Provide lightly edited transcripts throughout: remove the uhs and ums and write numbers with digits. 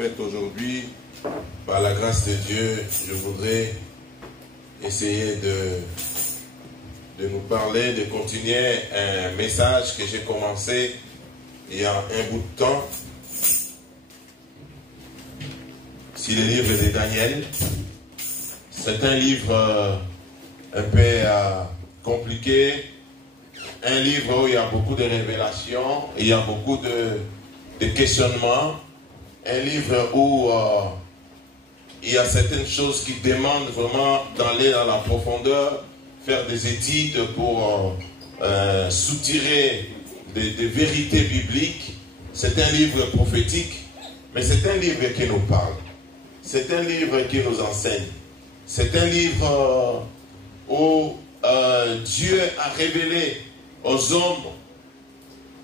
fait, aujourd'hui, par la grâce de Dieu, je voudrais essayer de nous parler, de continuer un message que j'ai commencé il y a un bout de temps sur le livre de Daniel. C'est un livre un peu compliqué, un livre où il y a beaucoup de révélations, il y a beaucoup de questionnements, un livre où il y a certaines choses qui demandent vraiment d'aller dans la profondeur, faire des études pour soutirer des vérités bibliques. C'est un livre prophétique, mais c'est un livre qui nous parle. C'est un livre qui nous enseigne. C'est un livre où Dieu a révélé aux hommes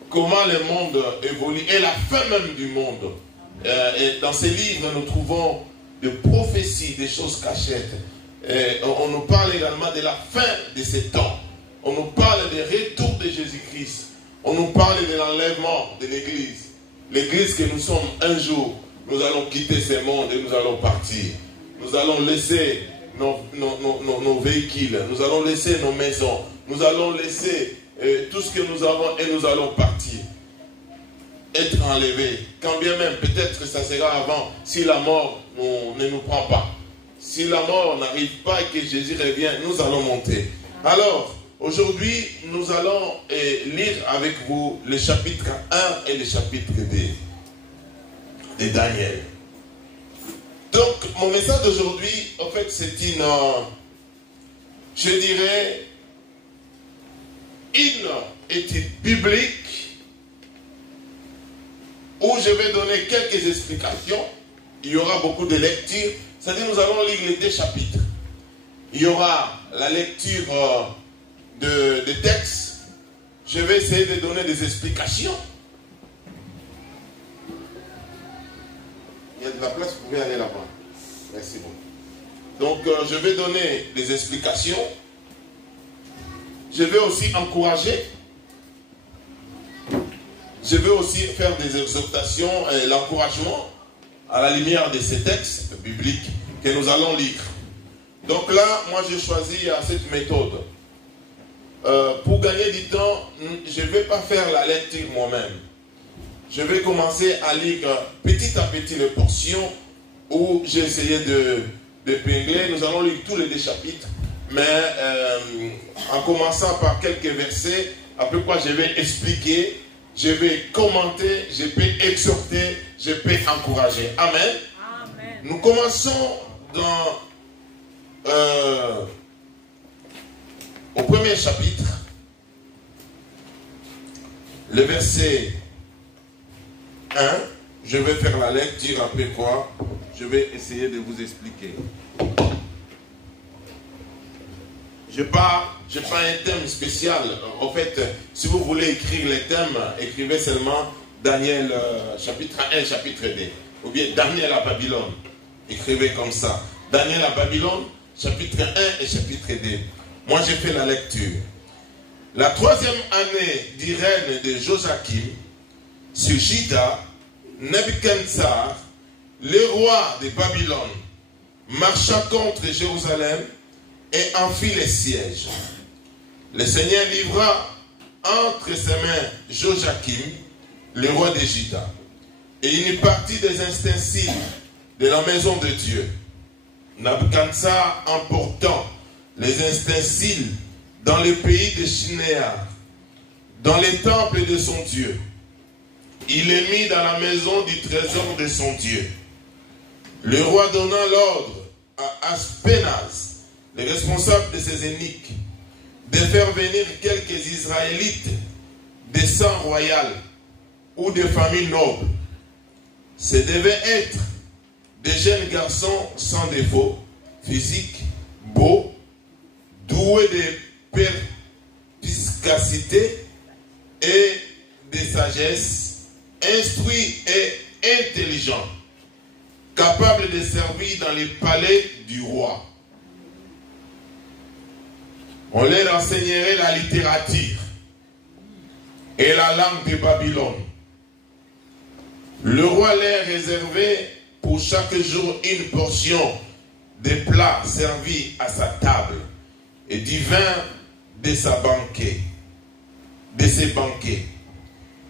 comment le monde évolue et la fin même du monde. Et dans ces livres, nous trouvons des prophéties, des choses cachettes. On nous parle également de la fin de ces temps. On nous parle du retour de Jésus-Christ. On nous parle de l'enlèvement de l'Église. L'Église que nous sommes un jour, nous allons quitter ce monde et nous allons partir. Nous allons laisser nos véhicules, nous allons laisser nos maisons, nous allons laisser tout ce que nous avons et nous allons partir. Être enlevés. Quand bien même, peut-être que ça sera avant, si la mort ne nous prend pas. Si la mort n'arrive pas et que Jésus revient, nous allons monter. Alors, aujourd'hui, nous allons lire avec vous le chapitre 1 et le chapitre 2 de Daniel. Donc, mon message d'aujourd'hui, en fait, c'est je dirais, une étude biblique où je vais donner quelques explications. Il y aura beaucoup de lectures. C'est-à-dire, nous allons lire les deux chapitres. Il y aura la lecture de textes. Je vais essayer de donner des explications. Il y a de la place, vous pouvez aller là-bas. Merci beaucoup. Donc, je vais donner des explications. Je vais aussi encourager. Je vais aussi faire des exhortations et l'encouragement à la lumière de ces textes bibliques que nous allons lire. Donc là, moi j'ai choisi cette méthode. Pour gagner du temps, je ne vais pas faire la lecture moi-même. Je vais commencer à lire petit à petit les portions où j'ai essayé d'épingler. Nous allons lire tous les deux chapitres, mais en commençant par quelques versets, après quoi je vais expliquer, je vais commenter, je peux exhorter, je peux encourager. Amen. Amen. Nous commençons au premier chapitre, le verset 1. Je vais faire la lecture, après quoi je vais essayer de vous expliquer. Je n'ai pas un thème spécial. En fait, si vous voulez écrire les thèmes, écrivez seulement Daniel chapitre 1, chapitre 2. Ou bien Daniel à Babylone. Écrivez comme ça. Daniel à Babylone, chapitre 1 et chapitre 2. Moi, j'ai fait la lecture. La 3e année du règne de Joachim sur Juda, Nebuchadnezzar, le roi de Babylone, marcha contre Jérusalem et en fit les sièges. Le Seigneur livra entre ses mains Joachim, le roi de Juda, et il y partit des ustensiles de la maison de Dieu. Nebuchadnezzar emportant les ustensiles dans le pays de Shinéar, dans les temples de son Dieu, il les mit dans la maison du trésor de son Dieu. Le roi donna l'ordre à Aspenaz, le responsable de ses eunuques, de faire venir quelques Israélites de sang royal ou de famille noble. Ce devaient être des jeunes garçons sans défaut, physiques, beaux, doués de perspicacité et de sagesse, instruits et intelligents, capables de servir dans les palais du roi. On leur enseignerait la littérature et la langue de Babylone. Le roi leur réservait pour chaque jour une portion des plats servis à sa table et du vin de ses banquets.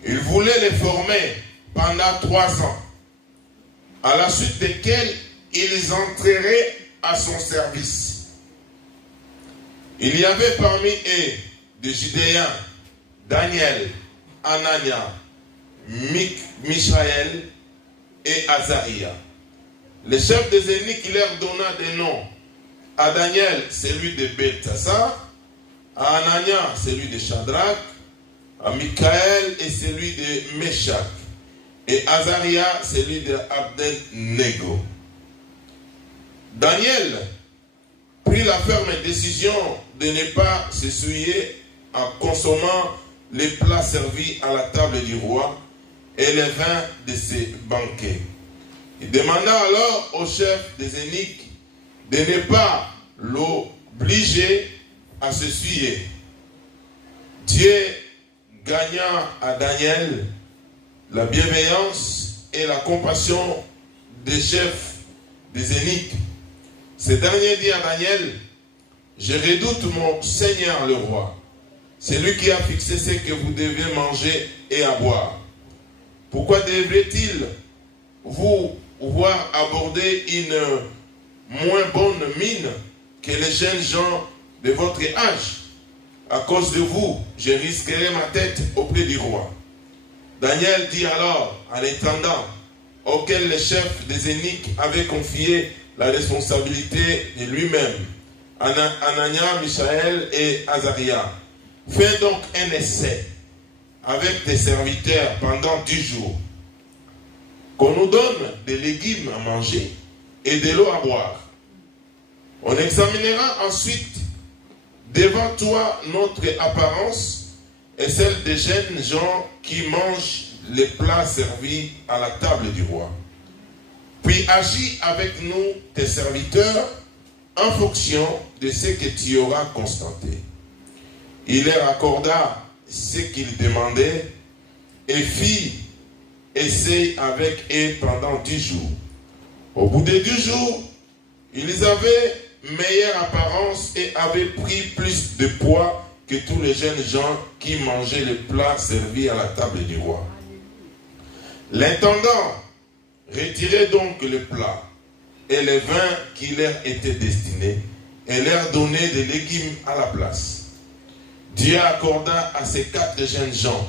Il voulait les former pendant 3 ans, à la suite desquels ils entreraient à son service. Il y avait parmi eux des Judéens, Daniel, Anania, Michaël et Azaria. Le chef des eunuques leur donna des noms. À Daniel, celui de Belteshazzar, à Anania, celui de Shadrach, à Michaël et celui de Meshach, et Azaria, celui de Abednego. Daniel prit la ferme décision de ne pas se souiller en consommant les plats servis à la table du roi et les vins de ses banquets. Il demanda alors au chef des eunuques de ne pas l'obliger à se souiller. Dieu gagna à Daniel la bienveillance et la compassion des chefs des eunuques. Ce dernier dit à Daniel: je redoute mon Seigneur le roi. C'est lui qui a fixé ce que vous devez manger et à boire. Pourquoi devrait-il vous voir aborder une moins bonne mine que les jeunes gens de votre âge? À cause de vous, je risquerai ma tête auprès du roi. Daniel dit alors à l'intendant, auquel le chef des eunuques avait confié la responsabilité de lui-même, Anania, Michaël et Azaria: fais donc un essai avec tes serviteurs pendant 10 jours, qu'on nous donne des légumes à manger et de l'eau à boire. On examinera ensuite devant toi notre apparence et celle des jeunes gens qui mangent les plats servis à la table du roi. Puis agis avec nous, tes serviteurs, en fonction de ce que tu auras constaté. Il leur accorda ce qu'ils demandaient et fit essai avec eux pendant 10 jours. Au bout de 10 jours, ils avaient meilleure apparence et avaient pris plus de poids que tous les jeunes gens qui mangeaient les plats servis à la table du roi. L'intendant retirait donc le plat et les vins qui leur étaient destinés et leur donnait des légumes à la place. Dieu accorda à ces 4 jeunes gens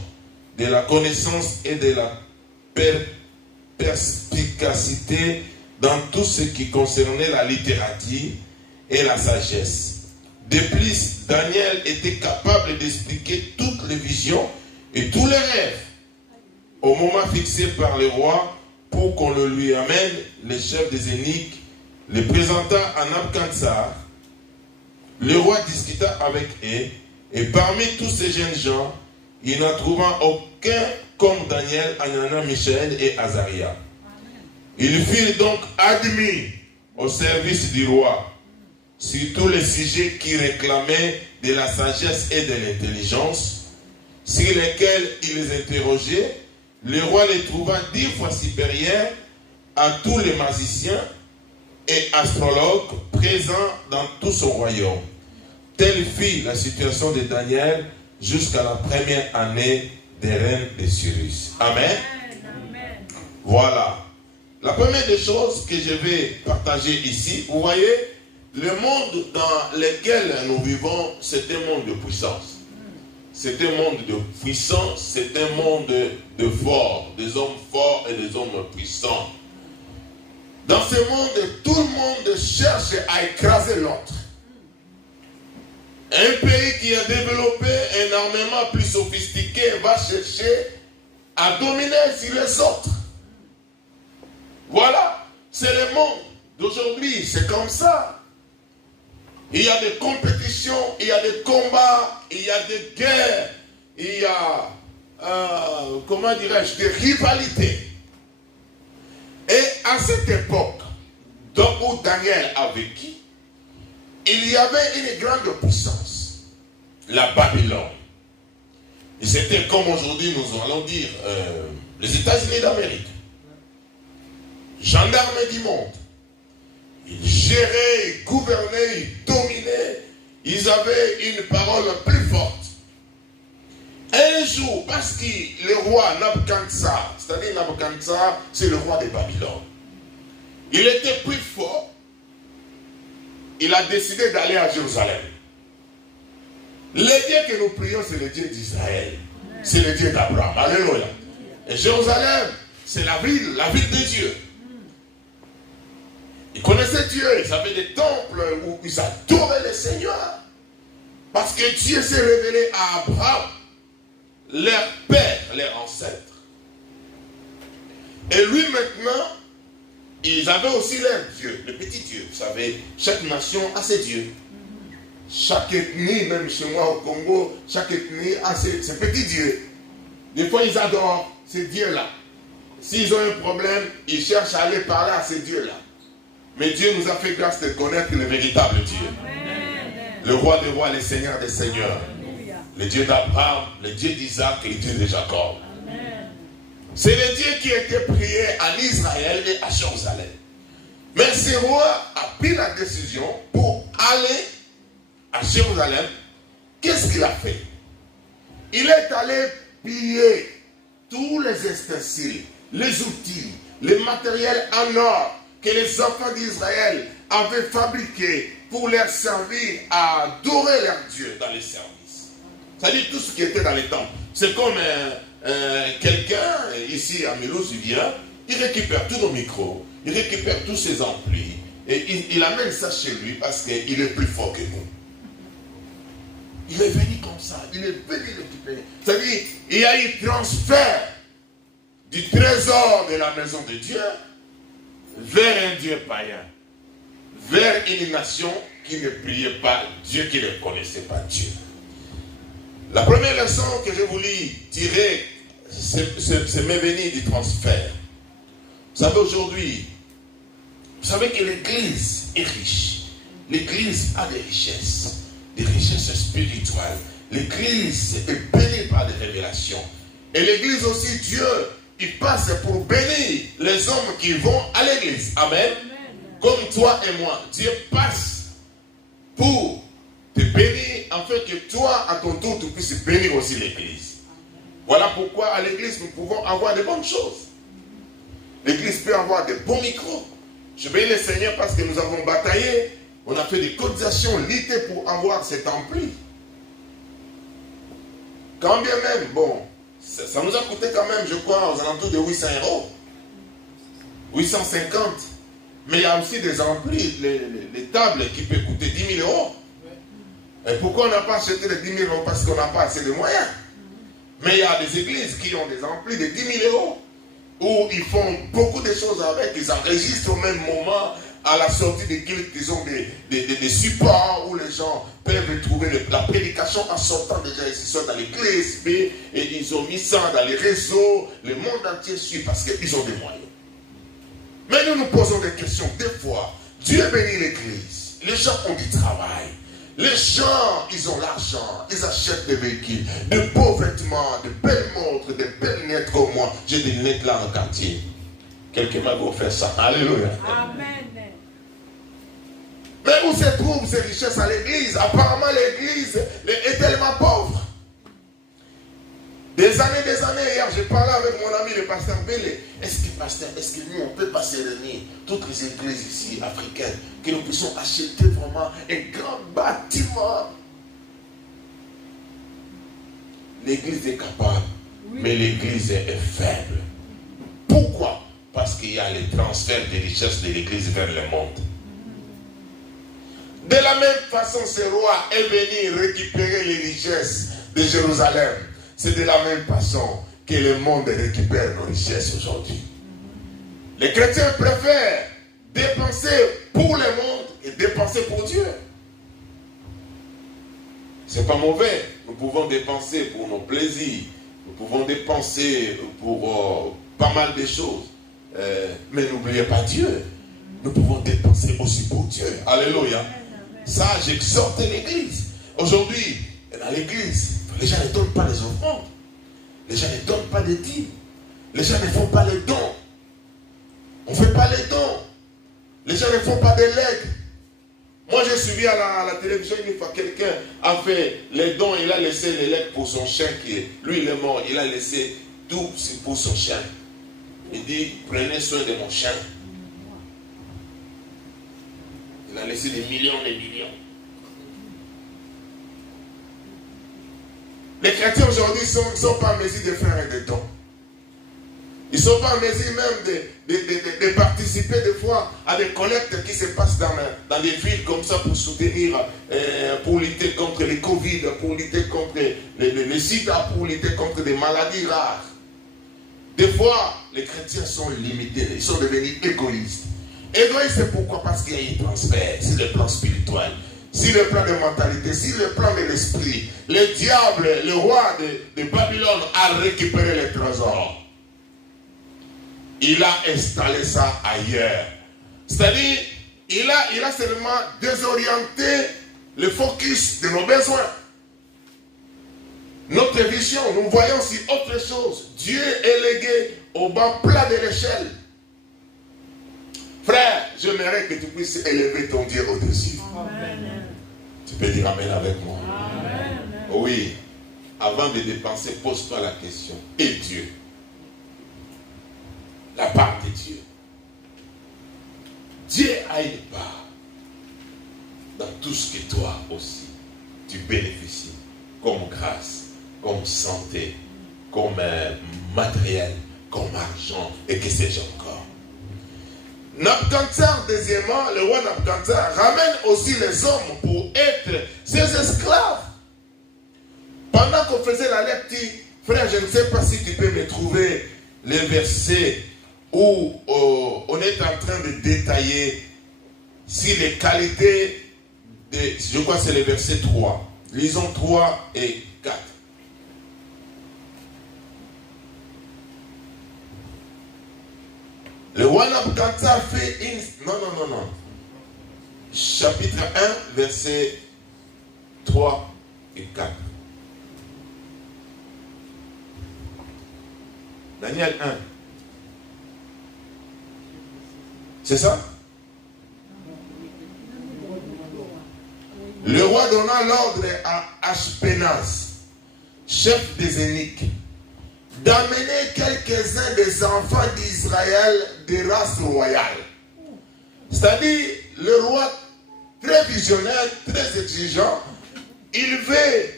de la connaissance et de la perspicacité dans tout ce qui concernait la littérature et la sagesse. De plus, Daniel était capable d'expliquer toutes les visions et tous les rêves. Au moment fixé par le roi pour qu'on le lui amène, le chef des eunuques le présenta à Nebuchadnezzar. Le roi discuta avec eux, et parmi tous ces jeunes gens, il n'en trouva aucun comme Daniel, Anania, Michaël et Azaria. Ils furent donc admis au service du roi sur tous les sujets qui réclamaient de la sagesse et de l'intelligence, sur lesquels il les interrogeait. Le roi les trouva 10 fois supérieurs à tous les magiciens et astrologues présents dans tout son royaume. Telle fut la situation de Daniel jusqu'à la première année des règnes de Cyrus. Amen. Amen. Voilà. La première des choses que je vais partager ici, vous voyez, le monde dans lequel nous vivons, c'est un monde de puissance. C'est un monde de puissance, c'est un monde de forts, des hommes forts et des hommes puissants. Dans ce monde, tout le monde cherche à écraser l'autre. Un pays qui a développé un armement plus sophistiqué va chercher à dominer sur les autres. Voilà, c'est le monde d'aujourd'hui, c'est comme ça. Il y a des compétitions, il y a des combats, il y a des guerres, il y a, comment dirais-je, des rivalités. Et à cette époque, où Daniel a vécu, il y avait une grande puissance, la Babylone. Et c'était, comme aujourd'hui nous allons dire, les États-Unis d'Amérique. gendarme du monde. Ils géraient, ils gouvernaient, ils dominaient. Ils avaient une parole plus forte. Un jour, parce que le roi Nabuchodonosor, c'est-à-dire Nabuchodonosor, c'est le roi de Babylone. Il était plus fort. Il a décidé d'aller à Jérusalem. Le Dieu que nous prions, c'est le Dieu d'Israël. C'est le Dieu d'Abraham. Alléluia. Et Jérusalem, c'est la ville de Dieu. Ils connaissaient Dieu. Ils avaient des temples où ils adoraient le Seigneur. Parce que Dieu s'est révélé à Abraham, leur père, leur ancêtre. Et lui maintenant, ils avaient aussi leur Dieu, le petit Dieu. Vous savez, chaque nation a ses dieux. Chaque ethnie, même chez moi au Congo, chaque ethnie a ses petits dieux. Des fois, ils adorent ces dieux-là. S'ils ont un problème, ils cherchent à aller parler à ces dieux-là. Mais Dieu nous a fait grâce de connaître le véritable Dieu. Amen. Le roi des rois, le Seigneur des seigneurs. Le Dieu d'Abraham, le Dieu d'Isaac et le Dieu de Jacob. C'est le Dieu qui était prié en Israël et à Jérusalem. Mais ce roi a pris la décision pour aller à Jérusalem. Qu'est-ce qu'il a fait? Il est allé piller tous les ustensiles, les outils, les matériels en or que les enfants d'Israël avaient fabriqués pour leur servir à adorer leur Dieu dans les services. C'est-à-dire tout ce qui était dans les temples. C'est comme quelqu'un ici à Mulhouse, il vient, il récupère tous nos micros, il récupère tous ses amplis et il amène ça chez lui parce qu'il est plus fort que nous. Il est venu comme ça, il est venu récupérer. C'est-à-dire, il y a eu transfert du trésor de la maison de Dieu vers un Dieu païen, vers une nation qui ne priait pas Dieu, qui ne connaissait pas Dieu. La première leçon que je voulais tirer, c'est m'est venu du transfert. Vous savez, aujourd'hui, vous savez que l'Église est riche. L'Église a des richesses spirituelles. L'Église est bénie par des révélations. Et l'Église aussi, Dieu, il passe pour bénir les hommes qui vont à l'Église. Amen. Comme toi et moi, Dieu passe pour te bénir, afin que toi, à ton tour, tu puisses bénir aussi l'Église. Voilà pourquoi à l'Église, nous pouvons avoir de bonnes choses. L'Église peut avoir de bons micros. Je bénis le Seigneur parce que nous avons bataillé. On a fait des cotisations luttées pour avoir cet ampli. Quand bien même, bon, ça nous a coûté quand même, je crois, aux alentours de 800 €. 850. Mais il y a aussi des amplis, les tables qui peuvent coûter 10 000 €. Et pourquoi on n'a pas acheté les 10 000 €? Parce qu'on n'a pas assez de moyens. Mais il y a des églises qui ont des amplis de 10 000 €, où ils font beaucoup de choses avec, ils enregistrent au même moment, à la sortie des cultes, ils ont des supports où les gens peuvent trouver la prédication en sortant déjà, ils sont dans l'église, et ils ont mis ça dans les réseaux, le monde entier suit parce qu'ils ont des moyens. Mais nous nous posons des questions, des fois, Dieu bénit l'église, les gens ont du travail. Les gens, ils ont l'argent, ils achètent des véhicules, de beaux vêtements, de belles montres, de belles lunettes comme moi. J'ai des lunettes là dans le quartier. Quelqu'un m'a offert ça. Alléluia. Amen. Mais où se trouvent ces richesses à l'église? Apparemment, l'église est tellement pauvre. Des années, hier, j'ai parlé avec mon ami le pasteur Bélé. Est-ce que nous, on ne peut pas se réunir, toutes les églises ici, africaines, que nous puissions acheter vraiment un grand bâtiment? L'église est capable, oui, mais l'église est faible. Pourquoi? Parce qu'il y a le transfert des richesses de l'église vers le monde. De la même façon, ce roi est venu récupérer les richesses de Jérusalem. C'est de la même façon que le monde récupère nos richesses aujourd'hui. Les chrétiens préfèrent dépenser pour le monde et dépenser pour Dieu. Ce n'est pas mauvais. Nous pouvons dépenser pour nos plaisirs. Nous pouvons dépenser pour pas mal de choses. Mais n'oubliez pas Dieu. Nous pouvons dépenser aussi pour Dieu. Alléluia. Ça, j'exhorte l'église. Aujourd'hui, dans l'église, les gens ne donnent pas les offrandes. Les gens ne donnent pas les dîmes. Les gens ne font pas les dons. On ne fait pas les les dons. Les gens ne font pas des legs. Moi, j'ai suivi à la télévision une fois, quelqu'un a fait les dons, il a laissé les legs pour son chien lui, il est mort, il a laissé tout pour son chien. Il dit, prenez soin de mon chien. Il a laissé des millions. Les chrétiens aujourd'hui ne sont pas en mesure de faire des dons. Ils ne sont pas en mesure même de participer des fois à des collectes qui se passent dans des villes comme ça pour soutenir, pour lutter contre les Covid, pour lutter contre les sida, pour lutter contre des maladies rares. Des fois, les chrétiens sont limités, ils sont devenus égoïstes. Égoïste, c'est pourquoi? Parce qu'il y a un transfert sur le plan spirituel, sur le plan de mentalité, sur le plan de l'esprit. Le diable, le roi de Babylone, a récupéré les trésors. Il a installé ça ailleurs. C'est-à-dire, il a seulement désorienté le focus de nos besoins. Notre vision, nous voyons si autre chose. Dieu est légué au bas plat de l'échelle. Frère, j'aimerais que tu puisses élever ton Dieu au-dessus. Tu peux dire Amen avec moi. Amen. Oui. Avant de dépenser, pose-toi la question. Et Dieu? La part de Dieu. Dieu a une part dans tout ce que toi aussi tu bénéficies comme grâce, comme santé, comme matériel, comme argent et que sais-je encore. Nabukadnezar, deuxièmement, le roi Nabukadnezar ramène aussi les hommes pour être ses esclaves. Pendant qu'on faisait la lecture, frère, je ne sais pas si tu peux me trouver les versets où on est en train de détailler si les qualités de, je crois que c'est le verset 3. Lisons 3 et 4. Le roi Nabukadnezar fait une... Non. Chapitre 1, verset 3 et 4. Daniel 1. C'est ça? Le roi donna l'ordre à Ashpenaz, chef des eunuques, d'amener quelques-uns des enfants d'Israël de race royale. C'est-à-dire, le roi, très visionnaire, très exigeant, il veut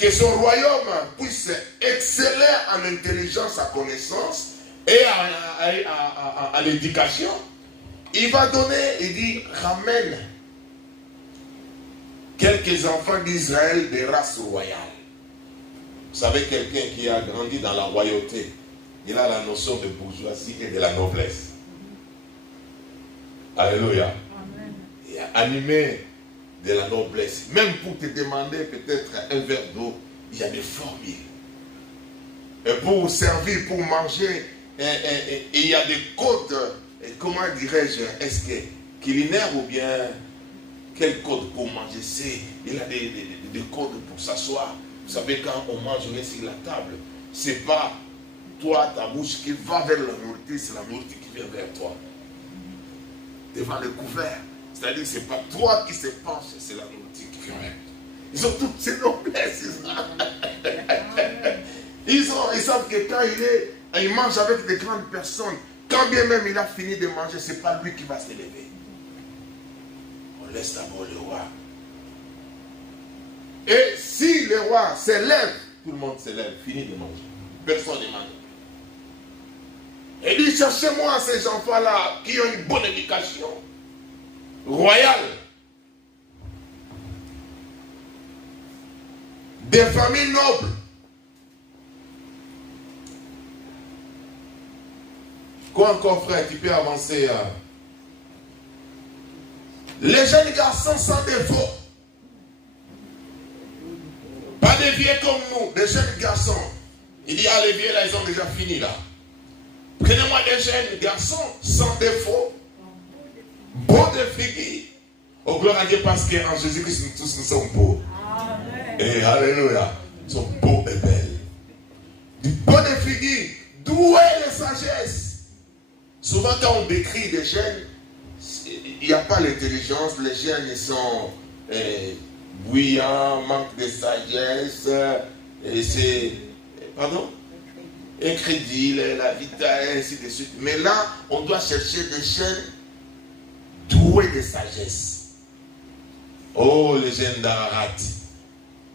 que son royaume puisse exceller en intelligence, à connaissance et à l'éducation. Il va donner, il dit, ramène quelques enfants d'Israël de race royale. Vous savez, quelqu'un qui a grandi dans la royauté, il a la notion de bourgeoisie et de la noblesse. Alléluia. Amen. Il a animé de la noblesse. Même pour te demander peut-être un verre d'eau, il y a des formules. Et pour servir, pour manger, il y a des codes, comment dirais-je, est-ce que culinaire ou bien quel code pour manger? Il a des codes pour s'asseoir. Vous savez, quand on mange, on est sur la table. C'est pas toi, ta bouche qui va vers la nourriture, c'est la nourriture qui vient vers toi. Devant le couvert. C'est-à-dire que ce n'est pas toi qui se penche, c'est la nourriture qui vient vers toi. Ils ont toutes ces noblesses. Ils savent que quand il mange avec des grandes personnes, quand bien même il a fini de manger, ce n'est pas lui qui va se lever. On laisse d'abord le roi. Et si le roi se lève, tout le monde se lève, finit de manger. Personne ne mange. Et dit, cherchez-moi ces enfants-là qui ont une bonne éducation royale. Des familles nobles. Quoi encore, frère, tu peux avancer. Les jeunes garçons sans défaut. Pas des vieux comme nous, des jeunes garçons. Il dit, ah, les vieux là, ils ont déjà fini là. Prenez-moi des jeunes garçons sans défaut, beaux de figure. Oh, gloire à Dieu, parce qu'en Jésus-Christ, nous tous nous sommes beaux. Amen. Et alléluia, nous sommes beaux et belles. Du beau de figure, doués de sagesse. Souvent, quand on décrit des jeunes, il n'y a pas l'intelligence. Les jeunes ils sont bouillants, manquent de sagesse, et c'est, pardon, incrédule, la vitesse, ainsi de suite. Mais là, on doit chercher des jeunes doués de sagesse. Oh, les jeunes d'Ararat,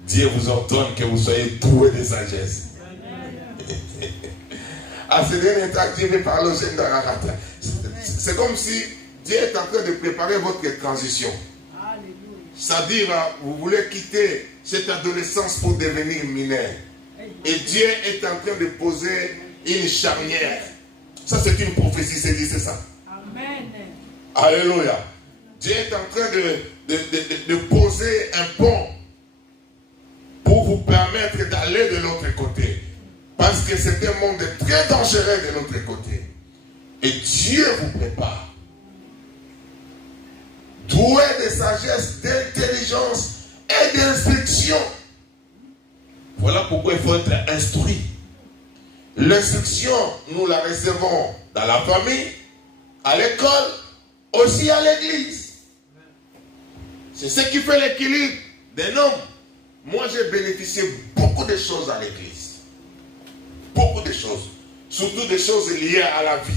Dieu vous ordonne que vous soyez doués de sagesse. À ce dernier temps, Dieu veut parler aux jeunes d'Ararat. C'est comme si Dieu est en train de préparer votre transition. C'est-à-dire, vous voulez quitter cette adolescence pour devenir mineur. Et Dieu est en train de poser une charnière. Ça, c'est une prophétie, c'est ça. Amen. Alléluia. Dieu est en train de poser un pont pour vous permettre d'aller de l'autre côté. Parce que c'est un monde très dangereux de l'autre côté. Et Dieu vous prépare. Doué de sagesse, d'intelligence et d'instruction. Voilà pourquoi il faut être instruit. L'instruction, nous la recevons dans la famille, à l'école, aussi à l'église. C'est ce qui fait l'équilibre d'un homme. Moi, j'ai bénéficié beaucoup de choses à l'église. Beaucoup de choses. Surtout des choses liées à la vie.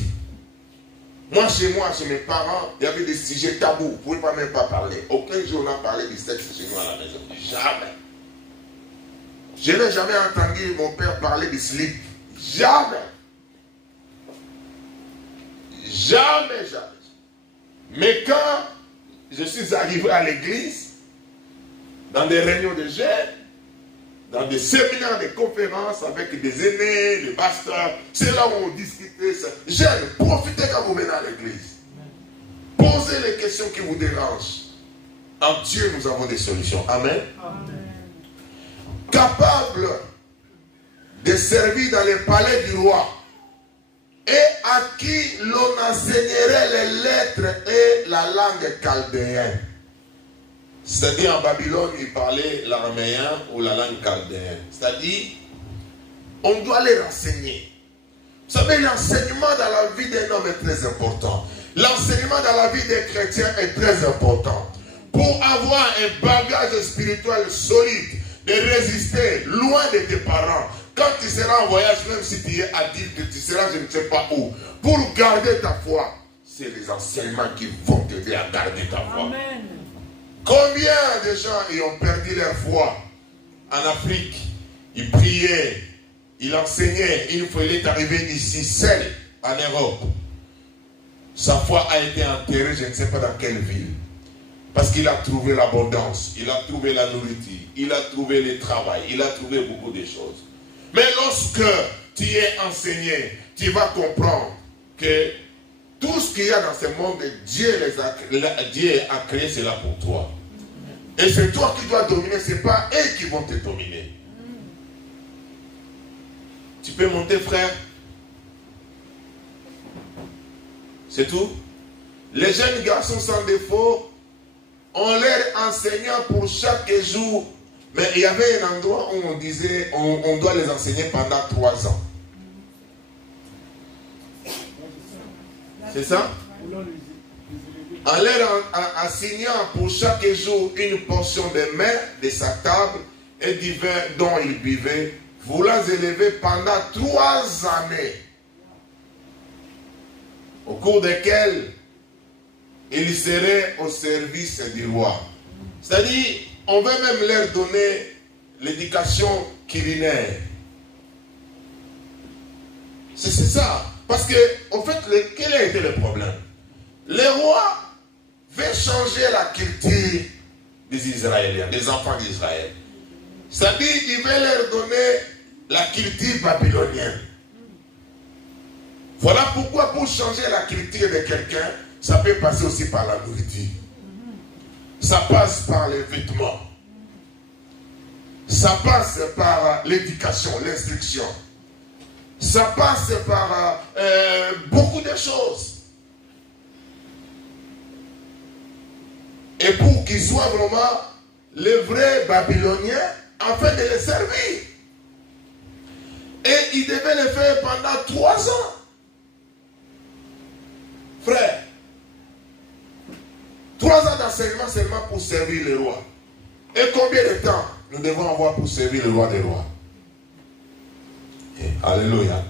Moi, chez mes parents, il y avait des sujets tabous. Vous ne pouvez pas même pas parler. Aucun jour n'a parlé du sexe chez nous à la maison. Jamais. Je n'ai jamais entendu mon père parler du slip. Jamais. Jamais, jamais. Mais quand je suis arrivé à l'église, dans des réunions de jeunes, dans des séminaires, des conférences avec des aînés, des pasteurs, c'est là où on discutait ça. Jeunes, profitez quand vous venez à l'église. Posez les questions qui vous dérangent. En Dieu, nous avons des solutions. Amen. Amen. Capable de servir dans les palais du roi et à qui l'on enseignerait les lettres et la langue chaldéenne. C'est-à-dire en Babylone, ils parlaient l'araméen ou la langue chaldéenne. C'est-à-dire, on doit les renseigner. Vous savez, l'enseignement dans la vie d'un homme est très important. L'enseignement dans la vie des chrétiens est très important. Pour avoir un bagage spirituel solide, de résister loin de tes parents. Quand tu seras en voyage, même si tu es adulte, tu seras je ne sais pas où. Pour garder ta foi, c'est les enseignements qui vont t'aider à garder ta foi. Amen. Combien de gens y ont perdu leur foi en Afrique? Ils priaient, ils enseignaient. Une fois il est arrivé ici seul en Europe, sa foi a été enterrée, je ne sais pas dans quelle ville. Parce qu'il a trouvé l'abondance, il a trouvé la nourriture, il a trouvé le travail, il a trouvé beaucoup de choses. Mais lorsque tu es enseigné, tu vas comprendre que tout ce qu'il y a dans ce monde, Dieu a créé cela pour toi. Et c'est toi qui dois dominer, ce n'est pas eux qui vont te dominer. Tu peux monter, frère? C'est tout? Les jeunes garçons sans défaut, on leur enseignait pour chaque jour. Mais il y avait un endroit où on disait on doit les enseigner pendant 3 ans. C'est ça? En leur enseignant pour chaque jour une portion de mets de sa table et du vin dont ils buvaient, vous les élevez pendant 3 années. Au cours desquelles ils seraient au service du roi. C'est-à-dire, on veut même leur donner l'éducation culinaire. C'est ça. Parce que, en fait, quel a été le problème? Les rois veulent changer la culture des Israéliens, des enfants d'Israël. C'est-à-dire, ils veulent leur donner la culture babylonienne. Voilà pourquoi, pour changer la culture de quelqu'un, ça peut passer aussi par la nourriture. Ça passe par les vêtements. Ça passe par l'éducation, l'instruction. Ça passe par beaucoup de choses. Et pour qu'ils soient vraiment les vrais Babyloniens, afin de les servir. Et ils devaient le faire pendant 3 ans. 3 ans d'enseignement seulement pour servir le roi. Et combien de temps nous devons avoir pour servir le roi des rois? Alléluia.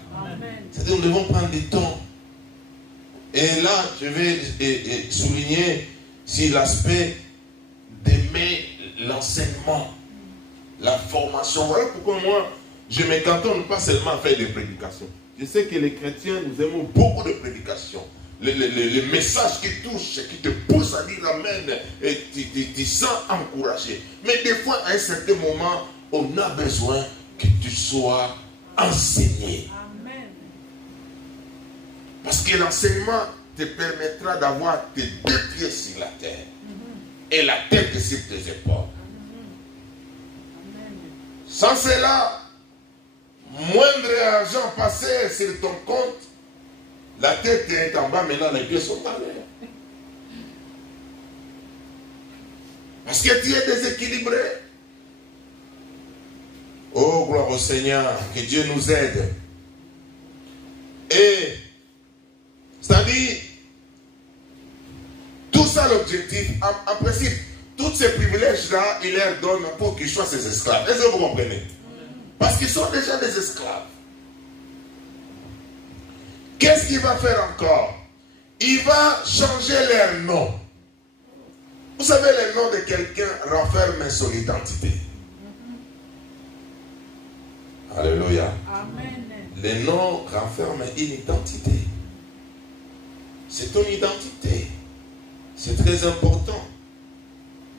C'est-à-dire nous devons prendre du temps. Et là, je vais souligner sur l'aspect d'aimer l'enseignement, la formation. Voilà pourquoi moi, je me cantonne pas seulement à faire des prédications. Je sais que les chrétiens, nous aimons beaucoup de prédications. Les messages qui touchent, qui te poussent à dire amen, et tu sens encouragé. Mais des fois, à un certain moment, on a besoin que tu sois enseigné. Amen. Parce que l'enseignement te permettra d'avoir tes 2 pieds sur la terre et la tête sur tes épaules. Sans cela, moindre argent passé sur ton compte, la tête est en bas, maintenant les pieds sont en l'air. Parce que tu es déséquilibré. Oh, gloire au Seigneur, que Dieu nous aide. Et, c'est-à-dire, tout ça l'objectif, en principe, tous ces privilèges-là, il leur donne pour qu'ils soient ses esclaves. Est-ce que vous comprenez? Parce qu'ils sont déjà des esclaves. Qu'est-ce qu'il va faire encore? Il va changer leur nom. Vous savez, le nom de quelqu'un renferme son identité. Alléluia. Amen. Le nom renferme une identité. C'est ton identité. C'est très important.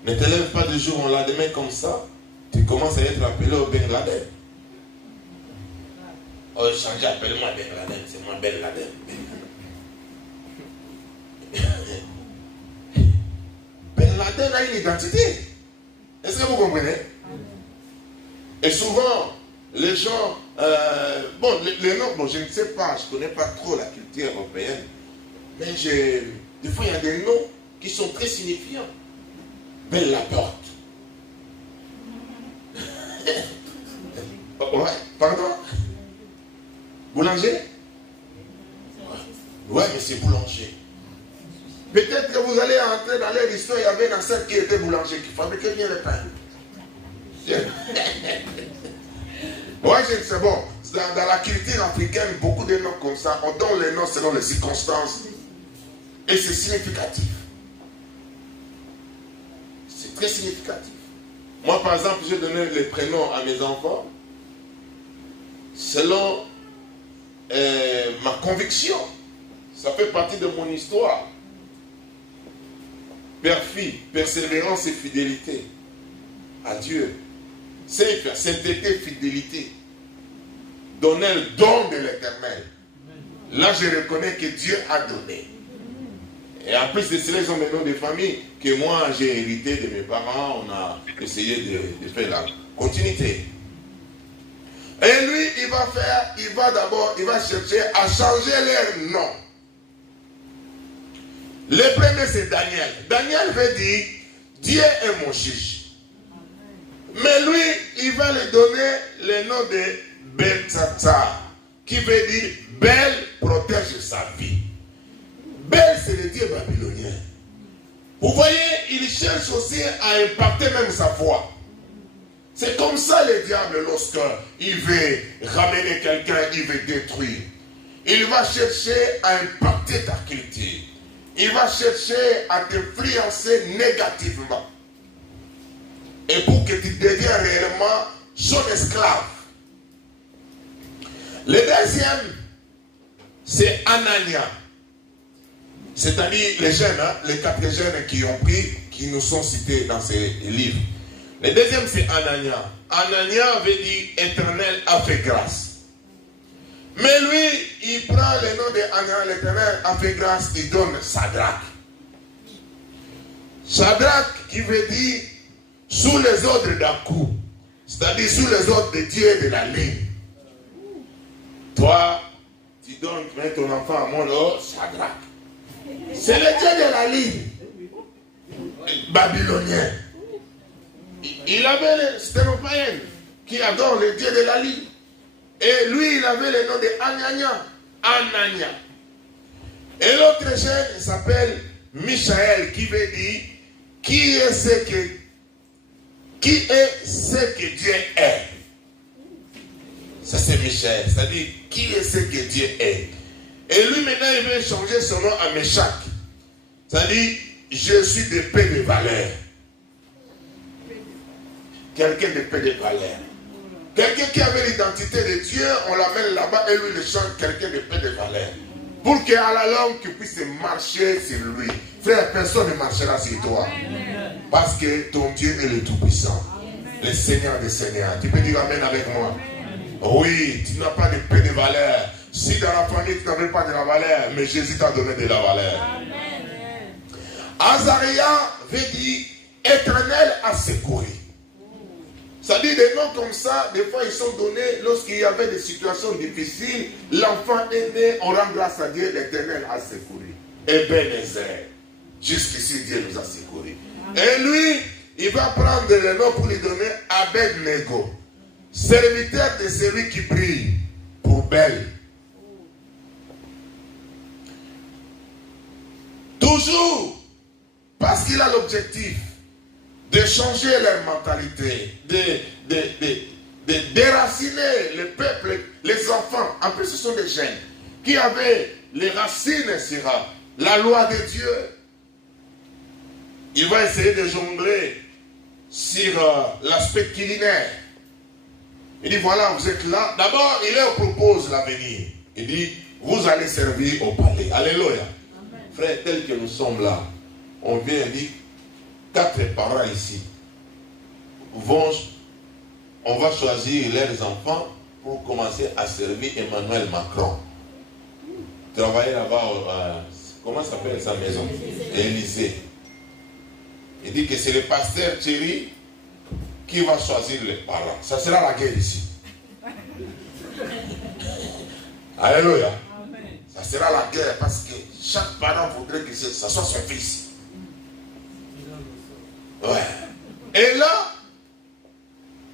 Ne te lève pas du jour au lendemain comme ça. Tu commences à être appelé au Ben Laden. Oh, changer, appelle-moi Ben Laden. C'est moi Ben Laden. Ben Laden a une identité. Est-ce que vous comprenez? Et souvent, les gens, les noms, bon, je ne sais pas, je ne connais pas trop la culture européenne, mais des fois, il y a des noms qui sont très signifiants. Belle la porte. Ouais, pardon? Boulanger? Ouais, mais c'est boulanger. Peut-être que vous allez entrer dans leur histoire, il y avait un ancêtre qui était boulanger, qui fabriquait bien le pain. Ouais, c'est bon. Dans la culture africaine, beaucoup de noms comme ça, on donne les noms selon les circonstances. Et c'est significatif. C'est très significatif. Moi, par exemple, j'ai donné les prénoms à mes enfants selon ma conviction. Ça fait partie de mon histoire. Père-fille, persévérance et fidélité à Dieu. Sainteté, fidélité. Donner le don de l'Éternel. Là, je reconnais que Dieu a donné. Et en plus de cela, ils ont des noms de famille que moi, j'ai hérité de mes parents. On a essayé de faire la continuité. Et lui, il va chercher à changer leur nom. Le premier, c'est Daniel. Daniel veut dire, Dieu est mon juge. Mais lui, il va lui donner le nom de Beltsatsar, qui veut dire, Bel protège sa vie. Bel, c'est le Dieu babylonien. Vous voyez, il cherche aussi à impacter même sa foi. C'est comme ça le diable, lorsqu'il veut ramener quelqu'un, il veut détruire. Il va chercher à impacter ta culture. Il va chercher à t'influencer négativement. Et pour que tu deviennes réellement son esclave. Le deuxième, c'est Anania. C'est-à-dire les jeunes, les 4 jeunes qui ont pris, qui nous sont cités dans ces livres. Le deuxième, c'est Anania. Anania veut dire Éternel a fait grâce. Mais lui, il prend le nom d'Anania, l'Éternel a fait grâce, il donne Shadrach. Shadrach qui veut dire sous les ordres d'Akou, c'est-à-dire sous les ordres de Dieu de la ligne. Toi, tu donnes ton enfant à mon nom, Shadrach. C'est le Dieu de la ligne babylonien. Il avait le sténopaïen qui adore le Dieu de la ligne. Et lui, il avait le nom de Anania. Et l'autre jeune s'appelle Michaël, qui veut dire qui est ce que Dieu est. Ça c'est Michaël, c'est-à-dire qui est ce que Dieu est. Et lui maintenant il veut changer son nom à Meshach. C'est-à-dire je suis de paix de valeur. Quelqu'un de paix de valeur. Quelqu'un qui avait l'identité de Dieu, on l'amène là-bas et lui il change quelqu'un de paix de valeur. Pour qu'à la langue qu'il puisse marcher sur lui. Frère, personne ne marchera sur toi. Parce que ton Dieu est le Tout-Puissant. Le Seigneur des Seigneurs. Tu peux dire Amen avec moi? Oui, tu n'as pas de paix de valeur. Si dans la famille tu n'avais pas de la valeur, mais Jésus t'a donné de la valeur. Azaria veut dire éternel a secouru. Ça dit des noms comme ça, des fois ils sont donnés lorsqu'il y avait des situations difficiles. L'enfant est né, on rend grâce à Dieu, l'Éternel a secouru. Ebenezer. Jusqu'ici Dieu nous a secouru. Et lui, il va prendre le nom pour lui donner Abed-Nego. Serviteur de celui qui prie pour Bel. Toujours, parce qu'il a l'objectif de changer leur mentalité, de déraciner le peuple, les enfants. En plus, ce sont des jeunes qui avaient les racines sur la loi de Dieu. Il va essayer de jongler sur l'aspect culinaire. Il dit, voilà, vous êtes là. D'abord, il leur propose l'avenir. Il dit, vous allez servir au palais. Alléluia. Frère, tel que nous sommes là, on vient dire, 4 parents ici, on va choisir leurs enfants pour commencer à servir Emmanuel Macron. Travailler là-bas, comment s'appelle sa maison? Élysée. Il dit que c'est le pasteur Thierry qui va choisir les parents. Ça sera la guerre ici. Alléluia. Ça sera la guerre parce que chaque parent voudrait que ça soit son fils. Ouais. Et là,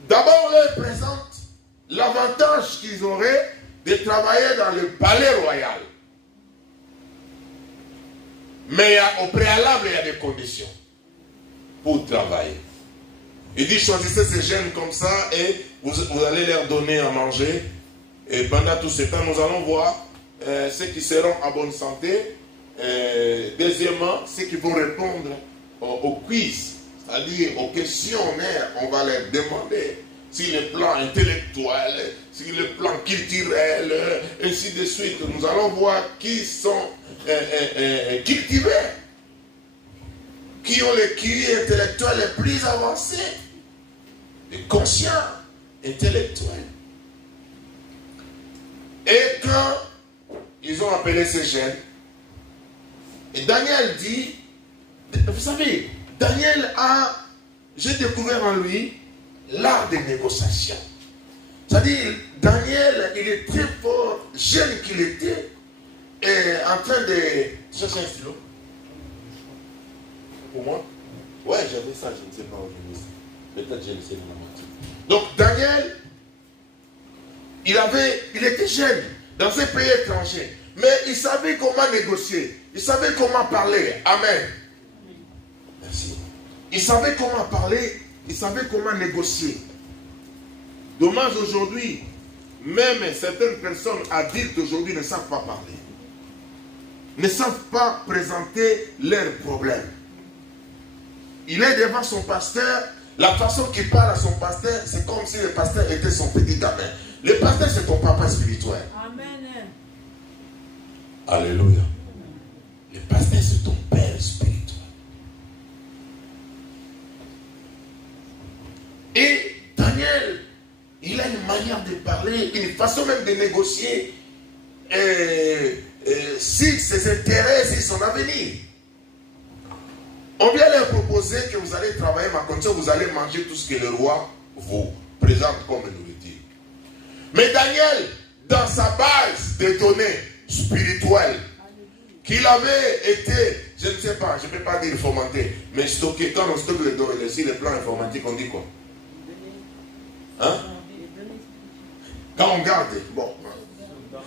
d'abord on leur présente l'avantage qu'ils auraient de travailler dans le palais royal. Mais au préalable, il y a des conditions pour travailler. Il dit, choisissez ces jeunes comme ça et vous allez leur donner à manger. Et pendant tout ce temps, nous allons voir ceux qui seront en bonne santé. Deuxièmement, ceux qui vont répondre aux quiz, c'est-à-dire aux questionnaires. On va leur demander si le plan intellectuel, si le plan culturel, ainsi de suite. Nous allons voir qui sont cultivés, qui ont les QI intellectuels les plus avancés, les conscients intellectuels. Et quand ils ont appelé ces jeunes, et Daniel dit, vous savez, Daniel j'ai découvert en lui l'art des négociations. C'est-à-dire, Daniel, il est très fort, jeune qu'il était, et en train de... chercher un stylo. Pour moi? Ouais, j'avais ça, je ne sais pas où je l'ai. Peut-être j'ai laissé dans la moitié. Donc, Daniel, il était jeune, dans un pays étranger, mais il savait comment négocier, il savait comment parler. Amen. Merci. Il savait comment parler, il savait comment négocier. Dommage aujourd'hui, même certaines personnes adultes aujourd'hui ne savent pas parler. Ne savent pas présenter leurs problèmes. Il est devant son pasteur, la façon qu'il parle à son pasteur, c'est comme si le pasteur était son petit gamin. Le pasteur, c'est ton papa spirituel. Amen. Alléluia. Le pasteur, c'est ton père spirituel. Et Daniel, il a une manière de parler, une façon même de négocier si ses intérêts, si son avenir. On vient leur proposer que vous allez travailler, mais comme ça vous allez manger tout ce que le roi vous présente comme nourriture. Mais Daniel, dans sa base de données spirituelles, qu'il avait été, je ne sais pas, je ne peux pas dire formaté, mais stocké, quand on stocke les données, sur les plans informatiques, on dit quoi? Hein? Quand on garde, bon,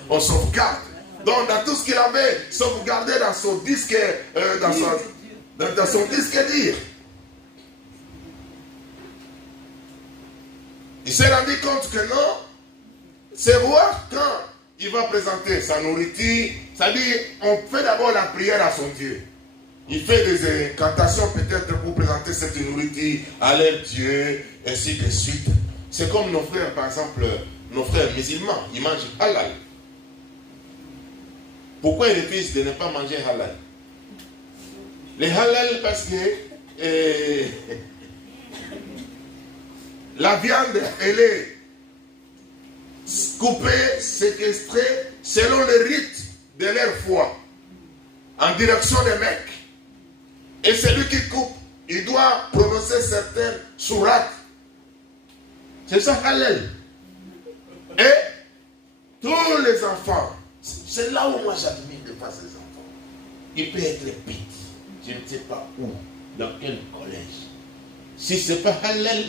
on sauvegarde. Donc, dans tout ce qu'il avait sauvegardé dans son disque, dans son disque dur. Il s'est rendu compte que non, c'est roi quand il va présenter sa nourriture, c'est-à-dire, on fait d'abord la prière à son Dieu. Il fait des incantations peut-être pour présenter cette nourriture à leur Dieu, ainsi de suite. C'est comme nos frères, par exemple, nos frères musulmans, ils mangent halal. Pourquoi ils refusent de ne pas manger halal? Les halal parce que la viande, elle est coupée, séquestrée, selon le rite de leur foi, en direction des Mecques. Et celui qui coupe, il doit prononcer certaines sourates. C'est ça halal. Et tous les enfants, c'est là où moi j'admire de voir ces enfants. Il peut être petit, je ne sais pas où, dans quel collège. Si ce n'est pas halal,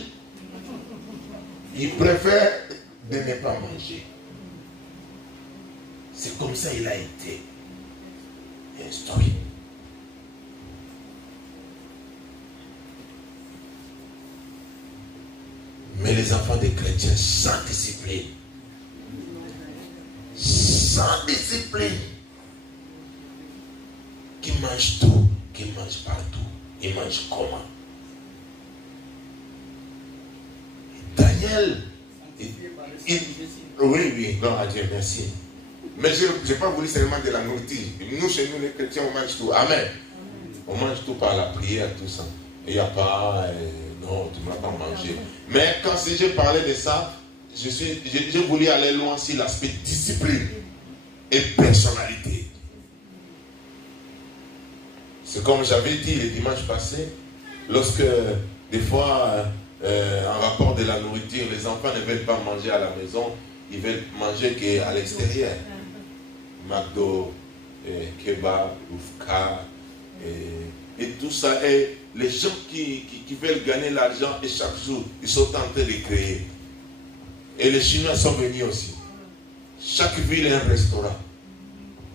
il préfère de ne pas manger. C'est comme ça il a été instruit. Mais les enfants des chrétiens sans discipline, qui mangent tout, qui mangent partout, ils mangent comment? Daniel, oui, gloire à Dieu, merci. Mais je n'ai pas voulu seulement de la nourriture. Nous, chez nous, les chrétiens, on mange tout. Amen. On mange tout par la prière, tout ça. Il n'y a pas, non, tu ne vas pas manger. Mais quand j'ai parlé de ça, j'ai voulu aller loin sur l'aspect discipline et personnalité. C'est comme j'avais dit le dimanche passé, lorsque des fois, en rapport de la nourriture, les enfants ne veulent pas manger à la maison, ils veulent manger qu'à l'extérieur. McDo, kebab, oufka, et tout ça. Et les gens qui veulent gagner l'argent, et chaque jour, ils sont en train de créer. Et les Chinois sont venus aussi. Chaque ville a un restaurant.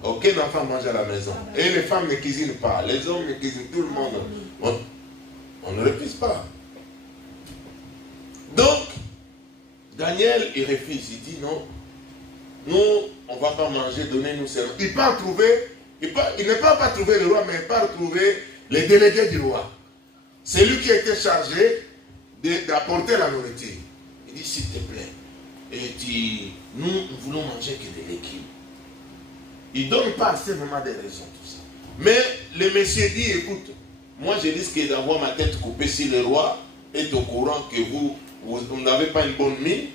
Aucun enfant mange à la maison. Et les femmes ne cuisinent pas. Les hommes ne cuisinent, tout le monde. On ne refuse pas. Donc, Daniel, il refuse. Il dit non. Nous, on ne va pas manger, donnez-nous seulement. Il part trouver, il ne part pas trouver le roi, mais il part trouver les délégués du roi. C'est lui qui a été chargé d'apporter la nourriture. Il dit, s'il te plaît, nous voulons manger que de l'équipe. Il ne donne pas assez vraiment des raisons, tout ça. Mais le monsieur dit, écoute, moi je risque d'avoir ma tête coupée si le roi est au courant que vous n'avez pas une bonne mine,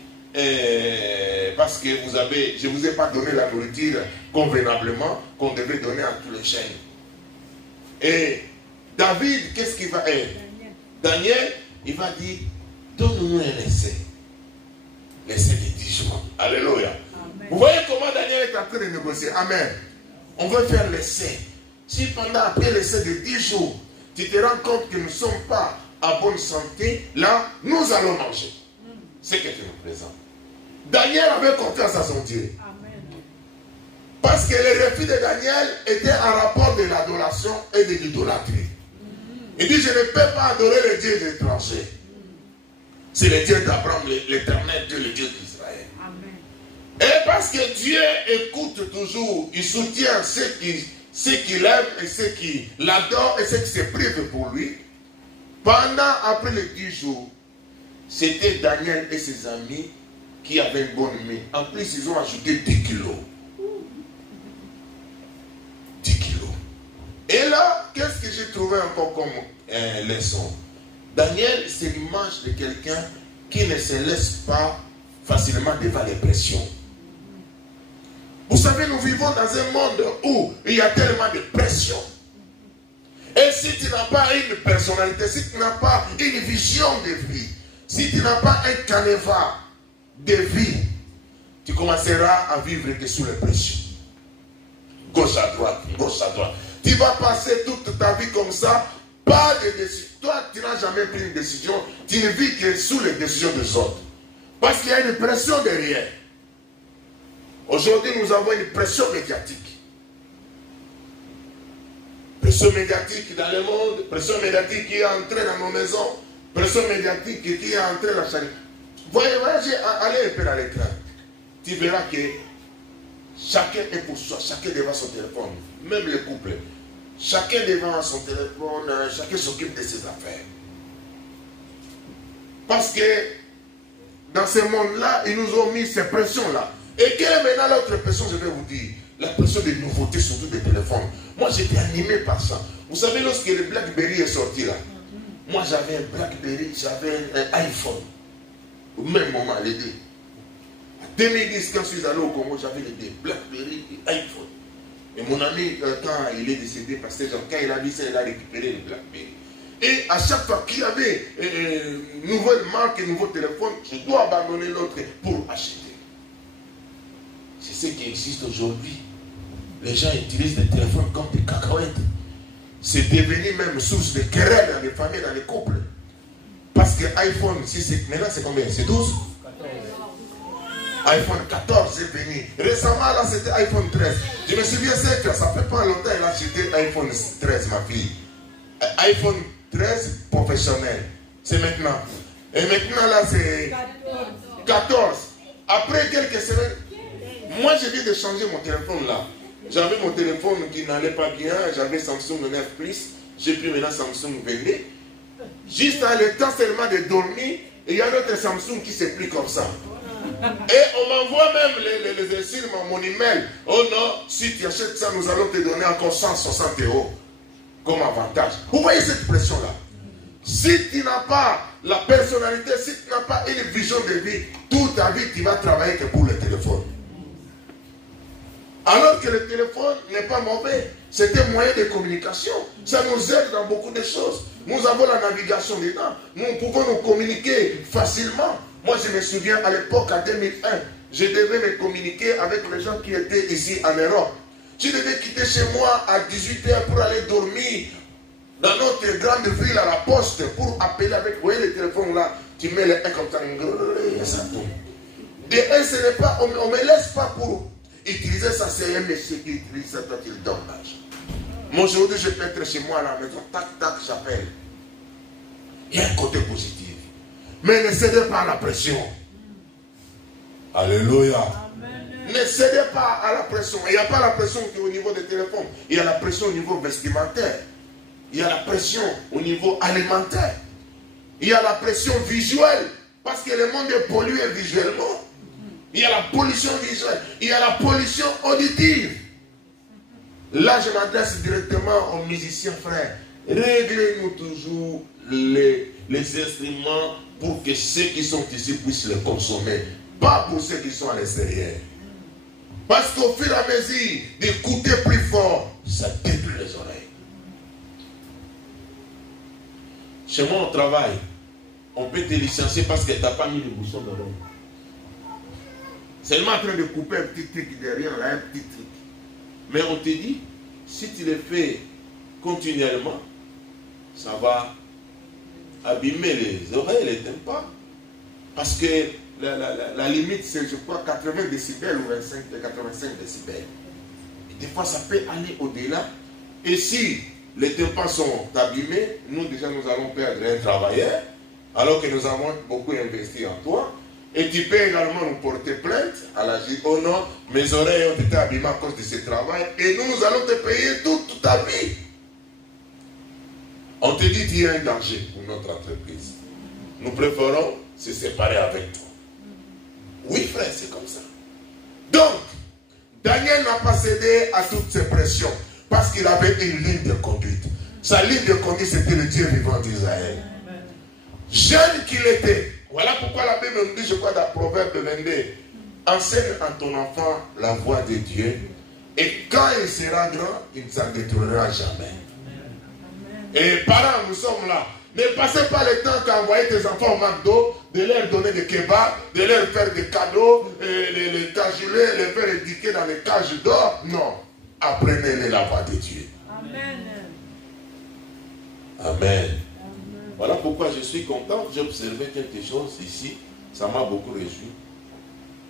parce que je ne vous ai pas donné la nourriture convenablement qu'on devait donner à tous les chaînes. Et David, qu'est-ce qu'il va être? Daniel, il va dire, donne-nous un essai. L'essai de 10 jours. Alléluia. Amen. Vous voyez comment Daniel est en train de négocier. Amen. On veut faire l'essai. Si après l'essai de 10 jours, tu te rends compte que nous ne sommes pas à bonne santé, là, nous allons manger. C'est que tu nous présentes. Daniel avait confiance à son Dieu. Amen. Parce que le refus de Daniel était en rapport de l'adoration et de l'idolâtrie. Il dit, je ne peux pas adorer les dieux étrangers. C'est le Dieu d'Abraham, l'éternel Dieu, le Dieu d'Israël. Et parce que Dieu écoute toujours, il soutient ceux qui l'aiment et ceux qui l'adorent et ceux qui se privent pour lui. Après les 10 jours, c'était Daniel et ses amis qui avaient une bonne mine. En plus, ils ont ajouté 10 kilos. 10 kilos. Et là, qu'est-ce que j'ai trouvé encore comme leçon? Daniel, c'est l'image de quelqu'un qui ne se laisse pas facilement devant les pressions. Vous savez, nous vivons dans un monde où il y a tellement de pression. Et si tu n'as pas une personnalité, si tu n'as pas une vision de vie, si tu n'as pas un canevas de vie, tu commenceras à vivre que sous les pressions. Gauche à droite, gauche à droite. Tu vas passer toute ta vie comme ça, pas de décision. Toi, tu n'as jamais pris une décision, tu ne vis que sous les décisions des autres. Parce qu'il y a une pression derrière. Aujourd'hui, nous avons une pression médiatique. pression médiatique dans le monde, pression médiatique qui est entrée dans nos maisons, pression médiatique qui est entrée dans chaque... Voyez, allez un peu dans l'écran. Tu verras que chacun est pour soi, chacun devant son téléphone, même les couples. Chacun devant son téléphone, chacun s'occupe de ses affaires. Parce que dans ce monde-là, ils nous ont mis ces pressions-là. Et quelle est maintenant l'autre pression, je vais vous dire? La pression des nouveautés, surtout des téléphones. Moi, j'étais animé par ça. Vous savez, lorsque le BlackBerry est sorti là, moi j'avais un BlackBerry, j'avais un iPhone. Au même moment, les deux. En 2010, quand je suis allé au Congo, j'avais les deux, BlackBerry et iPhone. Et mon ami, quand il est décédé, parce que quand il a vu ça, il a récupéré le BlackBerry. Et à chaque fois qu'il y avait une nouvelle marque, un nouveau téléphone, je dois abandonner l'autre pour acheter. C'est ce qui existe aujourd'hui. Les gens utilisent des téléphones comme des cacahuètes. C'est devenu même source de querelles dans les familles, dans les couples. Parce que iPhone, maintenant c'est combien? C'est 12? 14. iPhone 14 est venu. Récemment, là, c'était iPhone 13. Je me souviens, ça fait pas longtemps, il a acheté iPhone 13, ma fille. iPhone 13 professionnel. C'est maintenant. Et maintenant, là, c'est 14. Après quelques semaines, moi, je viens de changer mon téléphone, là. J'avais mon téléphone qui n'allait pas bien. J'avais Samsung 9 Plus. J'ai pris maintenant Samsung 22. Juste à le temps seulement de dormir, il y a notre Samsung qui s'est pris comme ça. Et on m'envoie même les insignes, mon email. Oh non, si tu achètes ça, nous allons te donner encore 160 € comme avantage. Vous voyez cette pression-là? Si tu n'as pas la personnalité, si tu n'as pas une vision de vie, toute ta vie, tu vas travailler que pour le téléphone. Alors que le téléphone n'est pas mauvais. C'est un moyen de communication. Ça nous aide dans beaucoup de choses. Nous avons la navigation dedans. Nous pouvons nous communiquer facilement. Moi, je me souviens à l'époque, en 2001, je devais me communiquer avec les gens qui étaient ici en Europe. Je devais quitter chez moi à 18 h pour aller dormir dans notre grande ville à la poste pour appeler avec, vous voyez le téléphone là, tu mets le 1 comme ça, et ça tourne. De 1, ce n'est pas, on ne me laisse pas pour utiliser ça, c'est un monsieur qui utilise ça, toi tu le donnes l'argent. Moi aujourd'hui, je peux être chez moi à la maison, tac, tac, j'appelle. Il y a un côté positif. Mais ne cédez pas à la pression. Alléluia. Ne cédez pas à la pression. Il n'y a pas la pression qui est au niveau des téléphones. Il y a la pression au niveau vestimentaire. Il y a la pression au niveau alimentaire. Il y a la pression visuelle. Parce que le monde est pollué visuellement. Il y a la pollution visuelle. Il y a la pollution auditive. Là, je m'adresse directement aux musiciens frères. Réglez-nous toujours les instruments pour que ceux qui sont ici puissent les consommer. Pas pour ceux qui sont à l'extérieur. Parce qu'au fur et à mesure d'écouter plus fort, ça détruit les oreilles. Chez moi, au travail, on peut te licencier parce que tu n'as pas mis le bouchon d'oreille. Seulement en train de couper un petit truc derrière, là, un petit truc. Mais on te dit, si tu le fais continuellement, ça va abîmer les oreilles, les tympans. Parce que la limite, c'est, je crois, 80 décibels ou 85 décibels. Et des fois, ça peut aller au-delà. Et si les tympans sont abîmés, nous, déjà, nous allons perdre un travailleur, alors que nous avons beaucoup investi en toi. Et tu peux également nous porter plainte à la justice. Oh non, mes oreilles ont été abîmées à cause de ce travail. Et nous allons te payer toute ta vie. On te dit qu'il y a un danger pour notre entreprise. Nous préférons se séparer avec toi. Oui, frère, c'est comme ça. Donc, Daniel n'a pas cédé à toutes ces pressions parce qu'il avait une ligne de conduite. Sa ligne de conduite, c'était le Dieu vivant d'Israël. Jeune qu'il était. Voilà pourquoi la Bible nous dit, je crois, dans Proverbe 22, enseigne à ton enfant la voie de Dieu, et quand il sera grand, il ne s'en détournera jamais. Et parents, nous sommes là. Ne passez pas le temps qu'à envoyer tes enfants au McDo, de leur donner des kebabs, de leur faire des cadeaux, les cajoler, les faire éduquer dans les cages d'or. Non. Apprenez-les la voie de Dieu. Amen. Amen. Voilà pourquoi je suis content. J'ai observé quelque chose ici. Ça m'a beaucoup réjoui.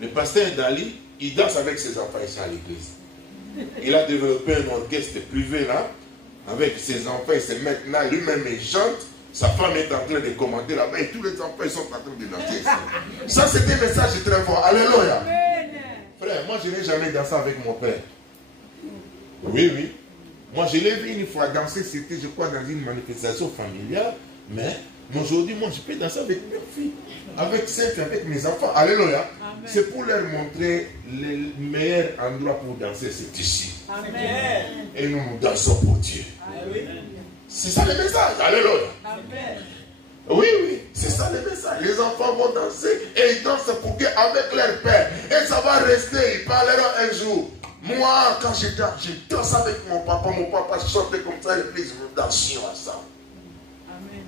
Le pasteur Dali, il danse avec ses enfants ici à l'église. Il a développé un orchestre privé là. avec ses enfants, et c'est maintenant lui-même il chante. Sa femme est en train de commenter là-bas et tous les enfants ils sont en train de danser. Ça c'était un message très fort. Alléluia. Frère, moi je n'ai jamais dansé avec mon père. Oui, oui. Moi je l'ai vu une fois danser, c'était je crois dans une manifestation familiale. Mais aujourd'hui moi je peux danser avec mes filles, avec celles, avec mes enfants. Alléluia. C'est pour leur montrer le meilleur endroit pour danser, c'est ici. Amen. Et nous nous dansons pour Dieu. C'est ça le message. Alléluia. Amen. Oui, oui, c'est ça le message. Les enfants vont danser et ils dansent pour Dieu avec leur père. Et ça va rester, ils parleront un jour. Moi, quand je danse avec mon papa chantait comme ça, et puis nous dansions ensemble. Amen.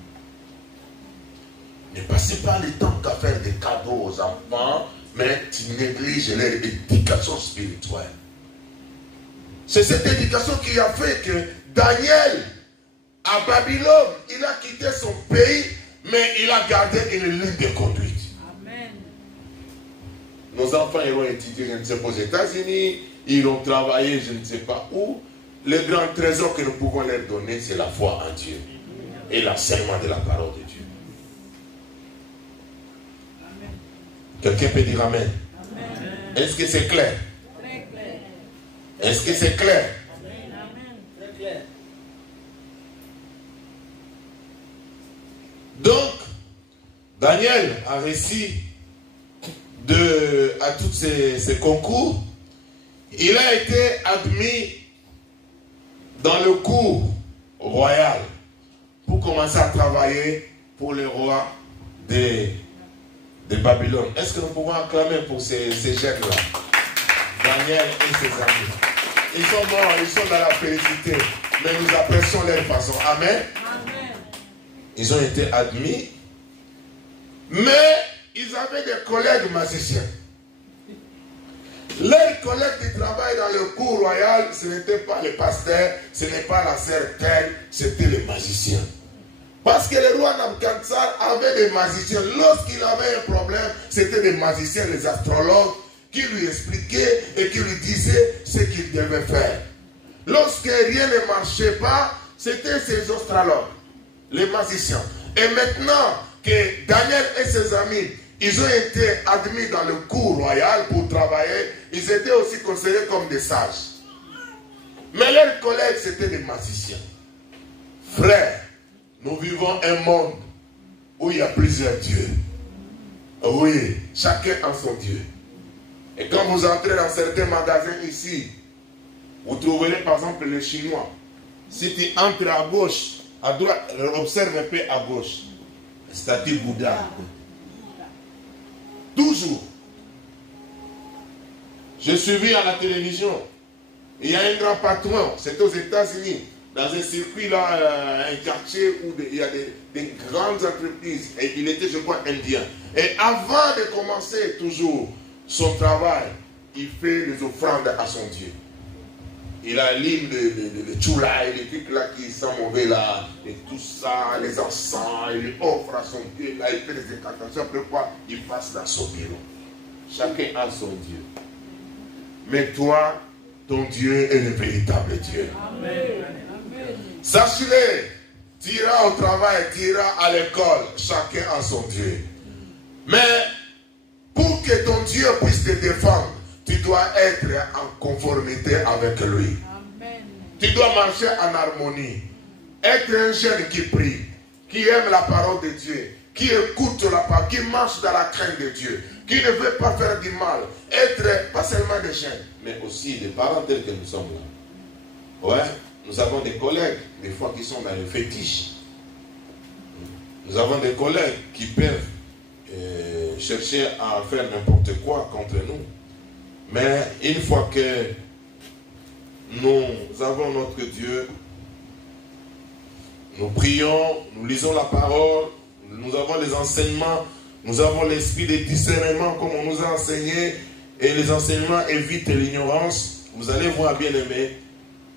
Ne passez pas le temps qu'à faire des cadeaux aux enfants, mais tu négliges leur éducation spirituelle. C'est cette éducation qui a fait que Daniel, à Babylone, il a quitté son pays, mais il a gardé une ligne de conduite. Amen. Nos enfants iront étudier, je ne sais pas, aux États-Unis, ils iront travailler, je ne sais pas où. Le grand trésor que nous pouvons leur donner, c'est la foi en Dieu et l'enseignement de la parole de Dieu. Quelqu'un peut dire Amen. Amen. Est-ce que c'est clair? Très clair. Est-ce que c'est clair? Amen. Très clair. Donc, Daniel a réussi à tous ces concours. Il a été admis dans le cours royal pour commencer à travailler pour le roi de Babylone. Est-ce que nous pouvons acclamer pour ces jeunes-là? Daniel et ses amis. Ils sont morts, ils sont dans la félicité, mais nous apprécions leur façon. Amen. Amen. Ils ont été admis, mais ils avaient des collègues magiciens. Leurs collègues qui travaillent dans le cours royal, ce n'était pas les pasteurs, ce n'est pas la sœur telle, c'était les magiciens. Parce que le roi Nabuchodonosor avait des magiciens. Lorsqu'il avait un problème, c'était des magiciens, les astrologues, qui lui expliquaient et qui lui disaient ce qu'il devait faire. Lorsque rien ne marchait pas, c'était ces astrologues, les magiciens. Et maintenant que Daniel et ses amis, ils ont été admis dans le cours royal pour travailler, ils étaient aussi considérés comme des sages. Mais leurs collègues, c'était des magiciens. Frères, nous vivons un monde où il y a plusieurs dieux. Oui, chacun a son Dieu. Et quand vous entrez dans certains magasins ici, vous trouverez par exemple les Chinois. Si tu entres à gauche, à droite, observe un peu à gauche. Statue Bouddha. Toujours. Je suis vu à la télévision. Il y a un grand patron, c'est aux États-Unis, dans un circuit là, un quartier où il y a des grandes entreprises. Et il était, je crois, indien. Et avant de commencer toujours son travail, il fait des offrandes à son Dieu. Il allume le tchoula et les trucs là qui sont mauvais là, et tout ça, les encens, il offre à son Dieu, là il fait des incantations, après quoi il passe dans son bureau. Chacun a son Dieu. Mais toi, ton Dieu est le véritable Dieu. Amen. Sache-le, tu iras au travail, tu iras à l'école, chacun a son Dieu. Mais pour que ton Dieu puisse te défendre, tu dois être en conformité avec lui. Amen. Tu dois marcher en harmonie. Être un jeune qui prie, qui aime la parole de Dieu, qui écoute la parole, qui marche dans la crainte de Dieu, qui ne veut pas faire du mal. Être pas seulement des jeunes, mais aussi des parents tels que nous sommes là. Ouais, nous avons des collègues, des fois, qui sont dans le fétiche. Nous avons des collègues qui peuvent chercher à faire n'importe quoi contre nous. Mais une fois que nous avons notre Dieu, nous prions, nous lisons la parole, nous avons les enseignements, nous avons l'esprit de discernement comme on nous a enseigné, et les enseignements évitent l'ignorance. Vous allez voir, bien aimé,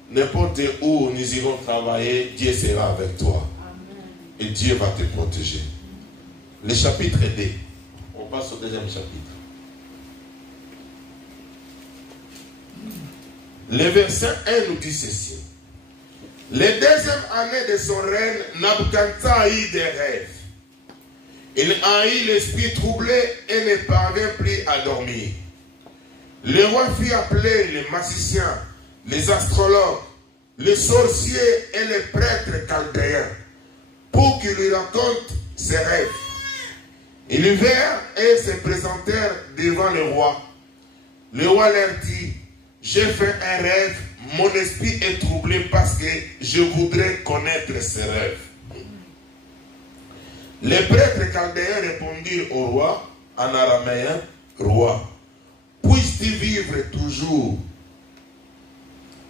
n'importe où nous irons travailler, Dieu sera avec toi. Amen. Et Dieu va te protéger. Le chapitre 2, on passe au deuxième chapitre. Le verset 1 nous dit ceci. La deuxième année de son règne, Nabuchodonosor eut des rêves. Il en eut l'esprit troublé et ne parvint plus à dormir. Le roi fit appeler les magiciens, les astrologues, les sorciers et les prêtres chaldéens pour qu'ils lui racontent ses rêves. Ils vinrent et se présentèrent devant le roi. Le roi leur dit, j'ai fait un rêve, mon esprit est troublé parce que je voudrais connaître ces rêves. Les prêtres chaldéens répondirent au roi, en araméen, roi, puisses-tu vivre toujours?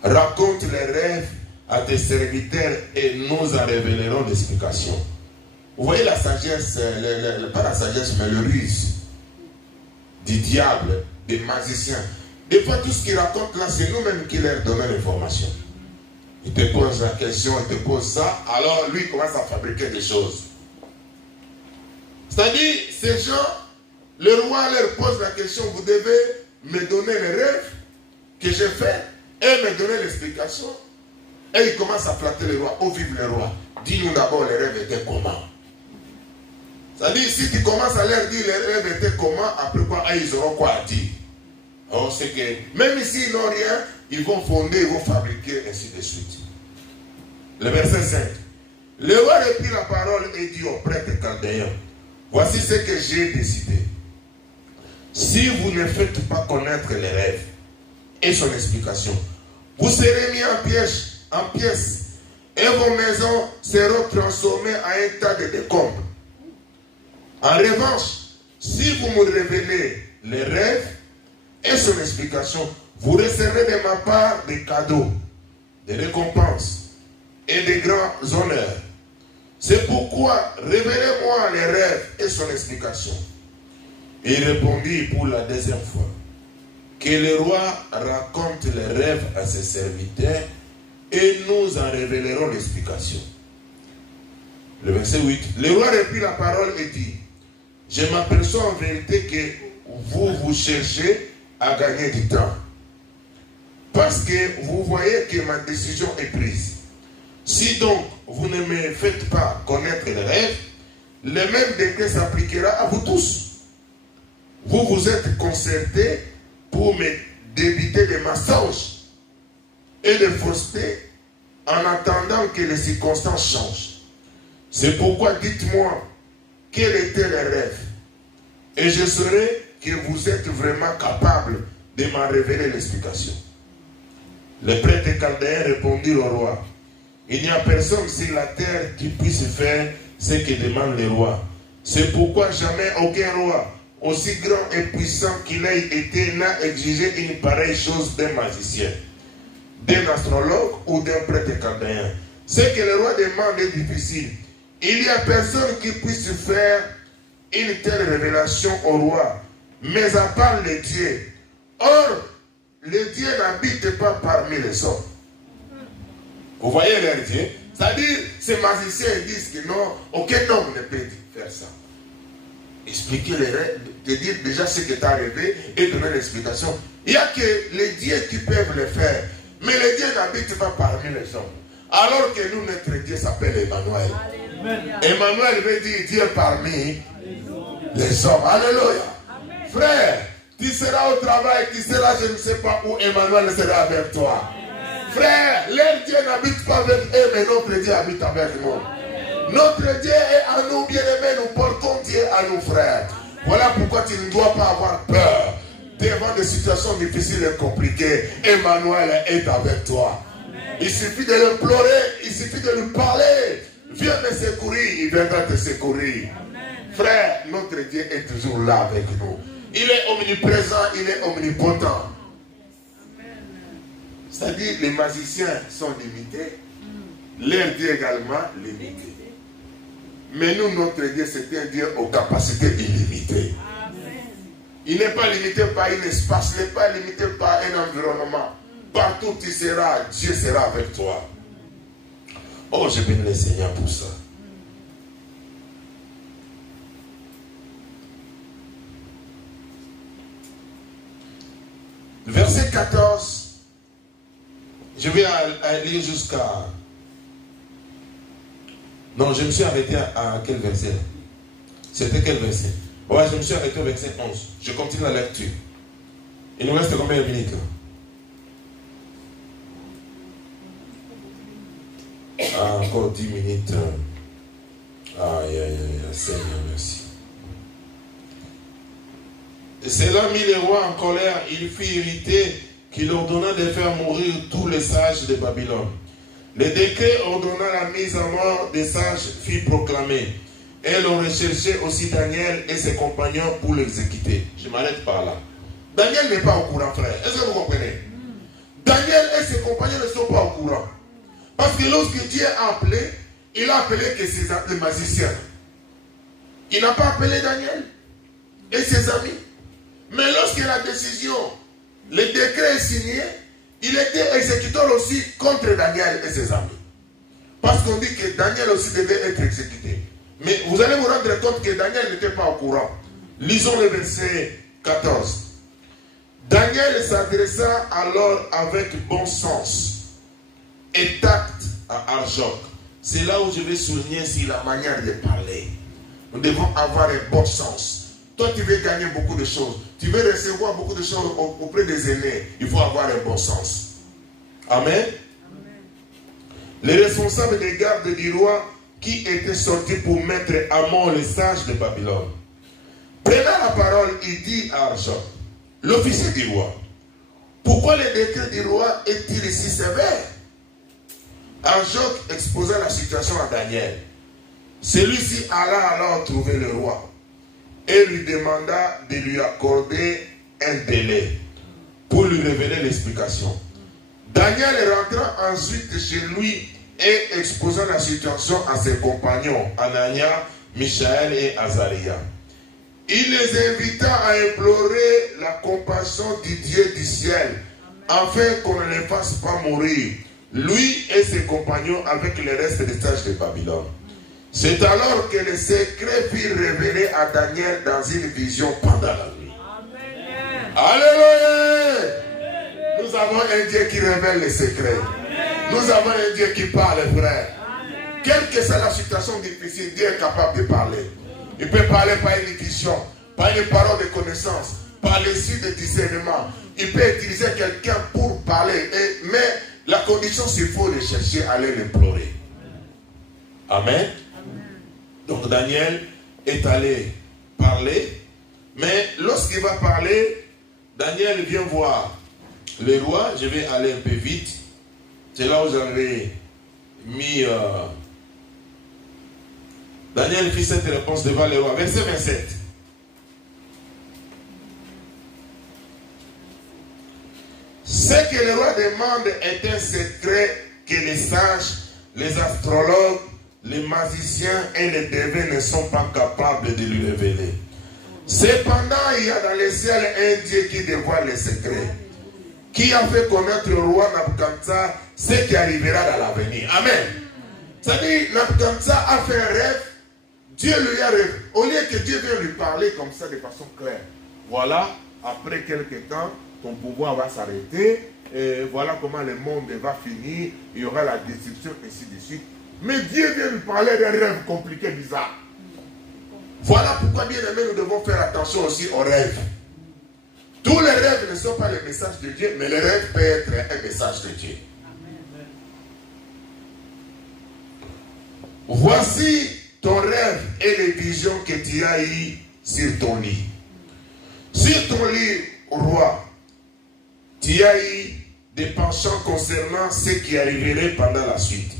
Raconte les rêves à tes serviteurs et nous en révélerons l'explication. Vous voyez la sagesse, pas la sagesse, mais le ruse du diable, des magiciens. Des fois, tout ce qu'ils racontent là, c'est nous-mêmes qui leur donnons l'information. Il te pose la question, il te pose ça, alors lui il commence à fabriquer des choses. C'est-à-dire, ces gens, le roi leur pose la question, vous devez me donner les rêves que j'ai faits et me donner l'explication. Et il commence à flatter le roi. Oh, vive le roi. Dis-nous d'abord les rêves étaient comment. C'est-à-dire, si tu commences à leur dire les rêves étaient comment, après quoi, ils auront quoi à dire. Oh, c'est que même ici, ils n'ont rien, ils vont fonder, ils vont fabriquer, ainsi de suite. Le verset 5. Le roi reprit la parole et dit aux prêtres chaldéens, voici ce que j'ai décidé. Si vous ne faites pas connaître les rêves et son explication, vous serez mis en pièces et vos maisons seront transformées en un tas de décombres. En revanche, si vous me révélez les rêves et son explication, vous recevrez de ma part des cadeaux, des récompenses et des grands honneurs. C'est pourquoi révélez-moi les rêves et son explication. Il répondit pour la deuxième fois, que le roi raconte les rêves à ses serviteurs et nous en révélerons l'explication. Le verset 8. Le roi reprit la parole et dit, je m'aperçois en vérité que vous cherchez à gagner du temps. Parce que vous voyez que ma décision est prise. Si donc vous ne me faites pas connaître les rêves, le même décret s'appliquera à vous tous. Vous vous êtes concertés pour me débiter des mensonges et de fausseté en attendant que les circonstances changent. C'est pourquoi dites-moi quels étaient les rêves et je saurai que vous êtes vraiment capable de m'en révéler l'explication. Les prêtres chaldéens répondirent au roi, il n'y a personne sur la terre qui puisse faire ce que demande le roi. C'est pourquoi jamais aucun roi, aussi grand et puissant qu'il ait été, n'a exigé une pareille chose d'un magicien, d'un astrologue ou d'un prêtre chaldéen. Ce que le roi demande est difficile. Il n'y a personne qui puisse faire une telle révélation au roi, mais à part les dieux. Or, les dieux n'habitent pas parmi les hommes. Vous voyez leur Dieu? C'est-à-dire, ces magiciens disent que non, aucun homme ne peut faire ça. Expliquer les rêves, te dire déjà ce que tu as rêvé et donner l'explication. Il n'y a que les dieux qui peuvent le faire, mais les dieux n'habitent pas parmi les hommes. Alors que nous, notre Dieu s'appelle Emmanuel. Emmanuel veut dire Dieu parmi les hommes. Alléluia. Frère, tu seras au travail, tu seras, je ne sais pas où, Emmanuel sera avec toi. Frère, leur Dieu n'habite pas avec eux, mais notre Dieu habite avec nous. Notre Dieu est à nous, bien-aimés, nous portons Dieu à nous, frères. Voilà pourquoi tu ne dois pas avoir peur devant des situations difficiles et compliquées. Emmanuel est avec toi. Il suffit de l'implorer, il suffit de lui parler. Viens me secourir, il viendra te secourir. Frère, notre Dieu est toujours là avec nous. Il est omniprésent, il est omnipotent. C'est-à-dire, les magiciens sont limités, leur Dieu également limité. Mais nous, notre Dieu, c'est un Dieu aux capacités illimitées. Il n'est pas limité par un espace, il n'est pas limité par un environnement. Partout où tu seras, Dieu sera avec toi. Oh, je bénis le Seigneur pour ça. Verset 14. Je vais lire jusqu'à Non, je me suis arrêté à quel verset? C'était quel verset? Ouais, je me suis arrêté au verset 11. Je continue la lecture. Il nous reste combien de minutes? Ah, encore 10 minutes. Aïe, aïe, aïe, Seigneur, merci. Cela mit les rois en colère. Il fut irrité qu'il ordonna de faire mourir tous les sages de Babylone. Le décret ordonna la mise à mort des sages fut proclamé. Et l'on recherchait aussi Daniel et ses compagnons pour l'exécuter. Je m'arrête par là. Daniel n'est pas au courant, frère. Est-ce que vous comprenez? Daniel et ses compagnons ne sont pas au courant. Parce que lorsque Dieu a appelé, il a appelé que les magiciens. Il n'a pas appelé Daniel et ses amis. Mais lorsque la décision, le décret est signé, il était exécuteur aussi contre Daniel et ses amis. Parce qu'on dit que Daniel aussi devait être exécuté. Mais vous allez vous rendre compte que Daniel n'était pas au courant. Lisons le verset 14. Daniel s'adressa alors avec bon sens et tact à Arjoc. C'est là où je vais souligner si la manière de parler. Nous devons avoir un bon sens. Toi, tu veux gagner beaucoup de choses. Tu veux recevoir beaucoup de choses auprès des aînés. Il faut avoir un bon sens. Amen. Amen. Les responsables des gardes du roi qui étaient sortis pour mettre à mort les sages de Babylone. Prenant la parole, il dit à Arjoc, l'officier du roi, pourquoi le décret du roi est-il si sévère? Arjoc exposa la situation à Daniel. Celui-ci alla alors trouver le roi et lui demanda de lui accorder un délai pour lui révéler l'explication. Daniel rentra ensuite chez lui et exposa la situation à ses compagnons, Anania, Michaël et Azaria. Il les invita à implorer la compassion du Dieu du ciel, afin qu'on ne les fasse pas mourir, lui et ses compagnons avec le reste des sages de Babylone. C'est alors que le secret fut révélé à Daniel dans une vision pendant la nuit. Amen. Alléluia! Nous avons un Dieu qui révèle les secrets. Nous avons un Dieu qui parle, frère. Quelle que soit la situation difficile, Dieu est capable de parler. Il peut parler par une vision, par une parole de connaissance, par les signes de discernement. Il peut utiliser quelqu'un pour parler. Mais la condition, c'est qu'il faut le chercher, aller l'implorer. Amen. Donc Daniel est allé parler. Mais lorsqu'il va parler, Daniel vient voir le roi. Je vais aller un peu vite. C'est là où j'avais mis... Daniel fit cette réponse devant le roi. Verset 27. Ce que le roi demande est un secret que les sages, les astrologues, les magiciens et les devins ne sont pas capables de lui révéler. Cependant, il y a dans le ciel un Dieu qui dévoile les secrets, qui a fait connaître au roi Nabuchodonosor ce qui arrivera dans l'avenir. Amen. C'est-à-dire, Nabuchodonosor a fait un rêve, Dieu lui a rêvé. Au lieu que Dieu vienne lui parler comme ça de façon claire. Voilà, après quelques temps, ton pouvoir va s'arrêter, et voilà comment le monde va finir, il y aura la destruction, et ainsi de suite. Mais Dieu vient lui parler d'un rêve compliqué, bizarre. Voilà pourquoi, bien aimé, nous devons faire attention aussi aux rêves. Tous les rêves ne sont pas les messages de Dieu, mais les rêves peuvent être un message de Dieu. Amen. Voici ton rêve et les visions que tu as eues sur ton lit. Sur ton lit, roi, tu as eu des penchants concernant ce qui arriverait pendant la suite.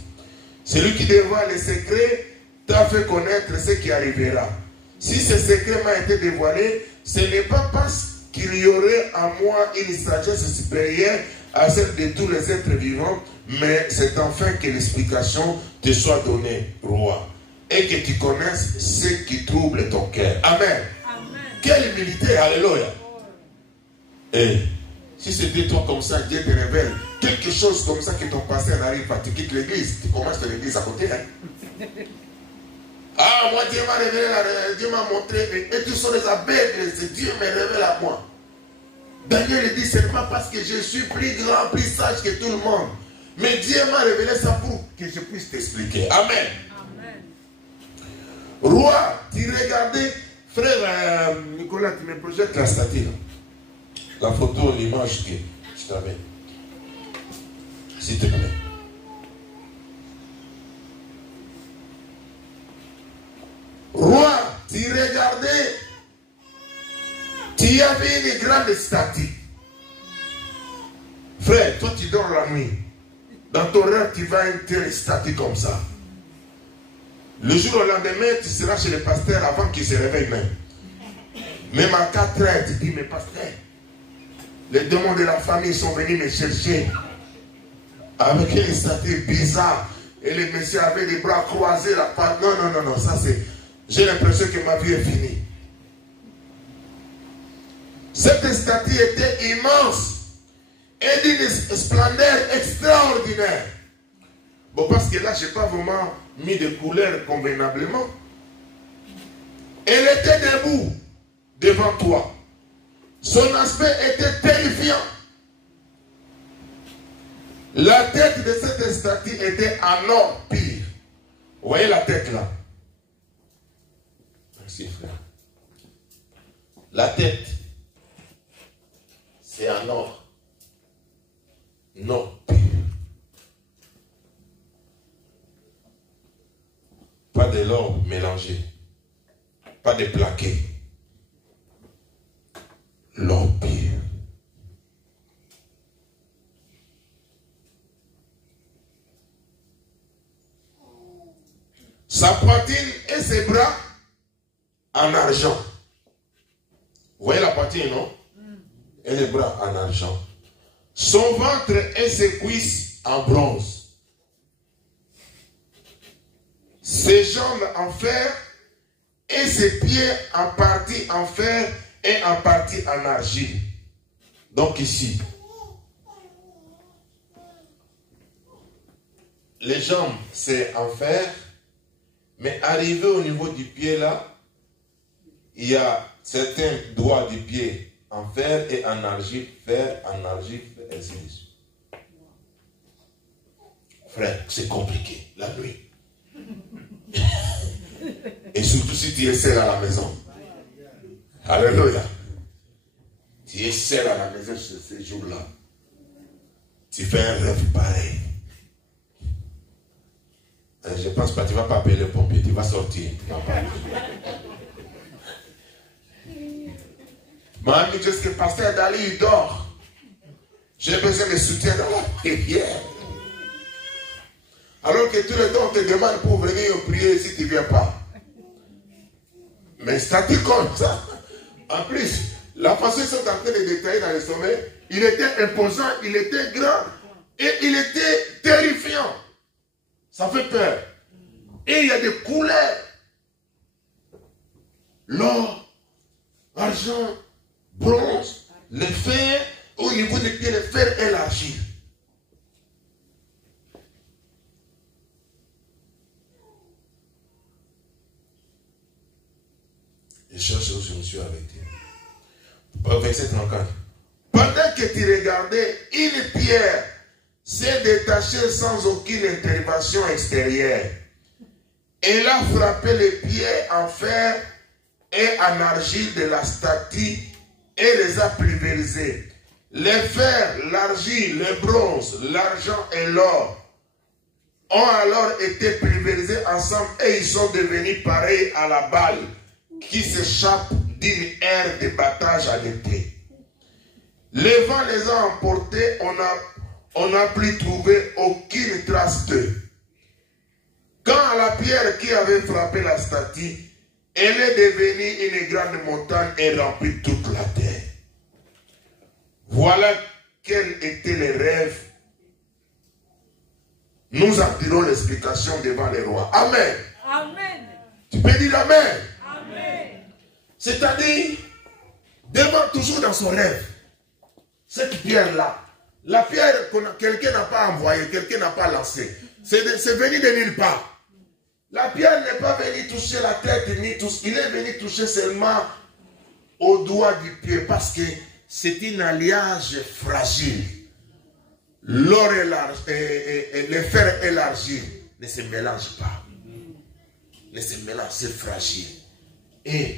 Celui qui dévoile les secrets t'a fait connaître ce qui arrivera. Si ce secret m'a été dévoilé, ce n'est pas parce qu'il y aurait en moi une sagesse supérieure à celle de tous les êtres vivants, mais c'est enfin que l'explication te soit donnée, roi, et que tu connaisses ce qui trouble ton cœur. Amen. Amen. Quelle humilité, alléluia. Et si c'était toi comme ça, Dieu te révèle quelque chose comme ça que ton passé n'arrive pas, tu quittes l'église, tu commences de l'église à côté. Hein? Ah, moi Dieu m'a révélé, Dieu m'a montré, et tu sont les aveugles, Dieu me révèle à moi. Daniel dit, ce n'est pas parce que je suis plus grand, plus sage que tout le monde, mais Dieu m'a révélé ça pour que je puisse t'expliquer. Amen. Amen. Roi, tu regardais, frère Nicolas, tu me projettes la statue. La photo, l'image que je t'avais. S'il te plaît. Roi, tu regardais, tu avais une grande statue. Frère, toi tu dors la nuit. Dans ton rêve, tu vas entrer une statue comme ça. Le jour au lendemain, tu seras chez le pasteur avant qu'il se réveille même. Même à 4 heures, tu dis, mais pasteur, les démons de la famille sont venus me chercher avec une statue bizarre. Et le monsieur avait les bras croisés, la patte. Non, non, non, non, ça c'est... J'ai l'impression que ma vie est finie. Cette statue était immense et d'une splendeur extraordinaire. Bon, parce que là, je n'ai pas vraiment mis de couleurs convenablement. Elle était debout devant toi. Son aspect était terrifiant. La tête de cette statue était en or pire. Vous voyez la tête là? Merci frère. La tête, c'est en or. Non pire. Pas de l'or mélangé. Pas de plaqué. L'or pire. Sa poitrine et ses bras en argent. Vous voyez la poitrine, non? Et les bras en argent. Son ventre et ses cuisses en bronze. Ses jambes en fer et ses pieds en partie en fer et en partie en argile. Donc ici, les jambes c'est en fer, mais arrivé au niveau du pied là, il y a certains doigts du pied en fer et en argile, fer, en argile, ainsi de suite. Frère, c'est compliqué, la nuit. Et surtout si tu es seul à la maison. Alléluia. Tu es seul à la maison ce jour-là. Tu fais un rêve pareil. Je ne pense pas, tu ne vas pas appeler le pompier, tu vas sortir. Mamie, dit que pasteur Dali, il dort. J'ai besoin de soutien dans la prière. Alors que tous les temps, on te demande pour venir prier si tu ne viens pas. Mais statue comme ça. En plus, la façon dont ils sont en train de détailler dans le sommeil, il était imposant, il était grand et il était terrifiant. Ça fait peur. Et il y a des couleurs. L'or, l'argent, bronze, le fer, au niveau des pieds, le fer et l'argile. Je cherche où je me suis arrêté. Verset 34. Pendant que tu regardais, une pierre s'est détachée sans aucune intervention extérieure. Elle a frappé les pieds en fer et en argile de la statue et les a pulvérisés. Le fer, l'argile, le bronze, l'argent et l'or ont alors été pulvérisés ensemble et ils sont devenus pareils à la balle qui s'échappe d'une aire de battage à l'été. Le vent les a emportés, on n'a plus trouvé aucune trace d'eux. Quand la pierre qui avait frappé la statue, elle est devenue une grande montagne et remplit toute la terre. Voilà quels étaient les rêves. Nous en dirons l'explication devant les rois. Amen. Amen. Tu peux dire Amen. Amen. C'est-à-dire, devant toujours dans son rêve, cette pierre-là, la pierre que quelqu'un n'a pas envoyée, quelqu'un n'a pas lancée, c'est venu de nulle part. La pierre n'est pas venue toucher la tête, ni toucher, il est venu toucher seulement au doigt du pied, parce que c'est un alliage fragile. L'or et le fer et l'argile ne se mélangent pas. ne se mélange, c'est fragile. Et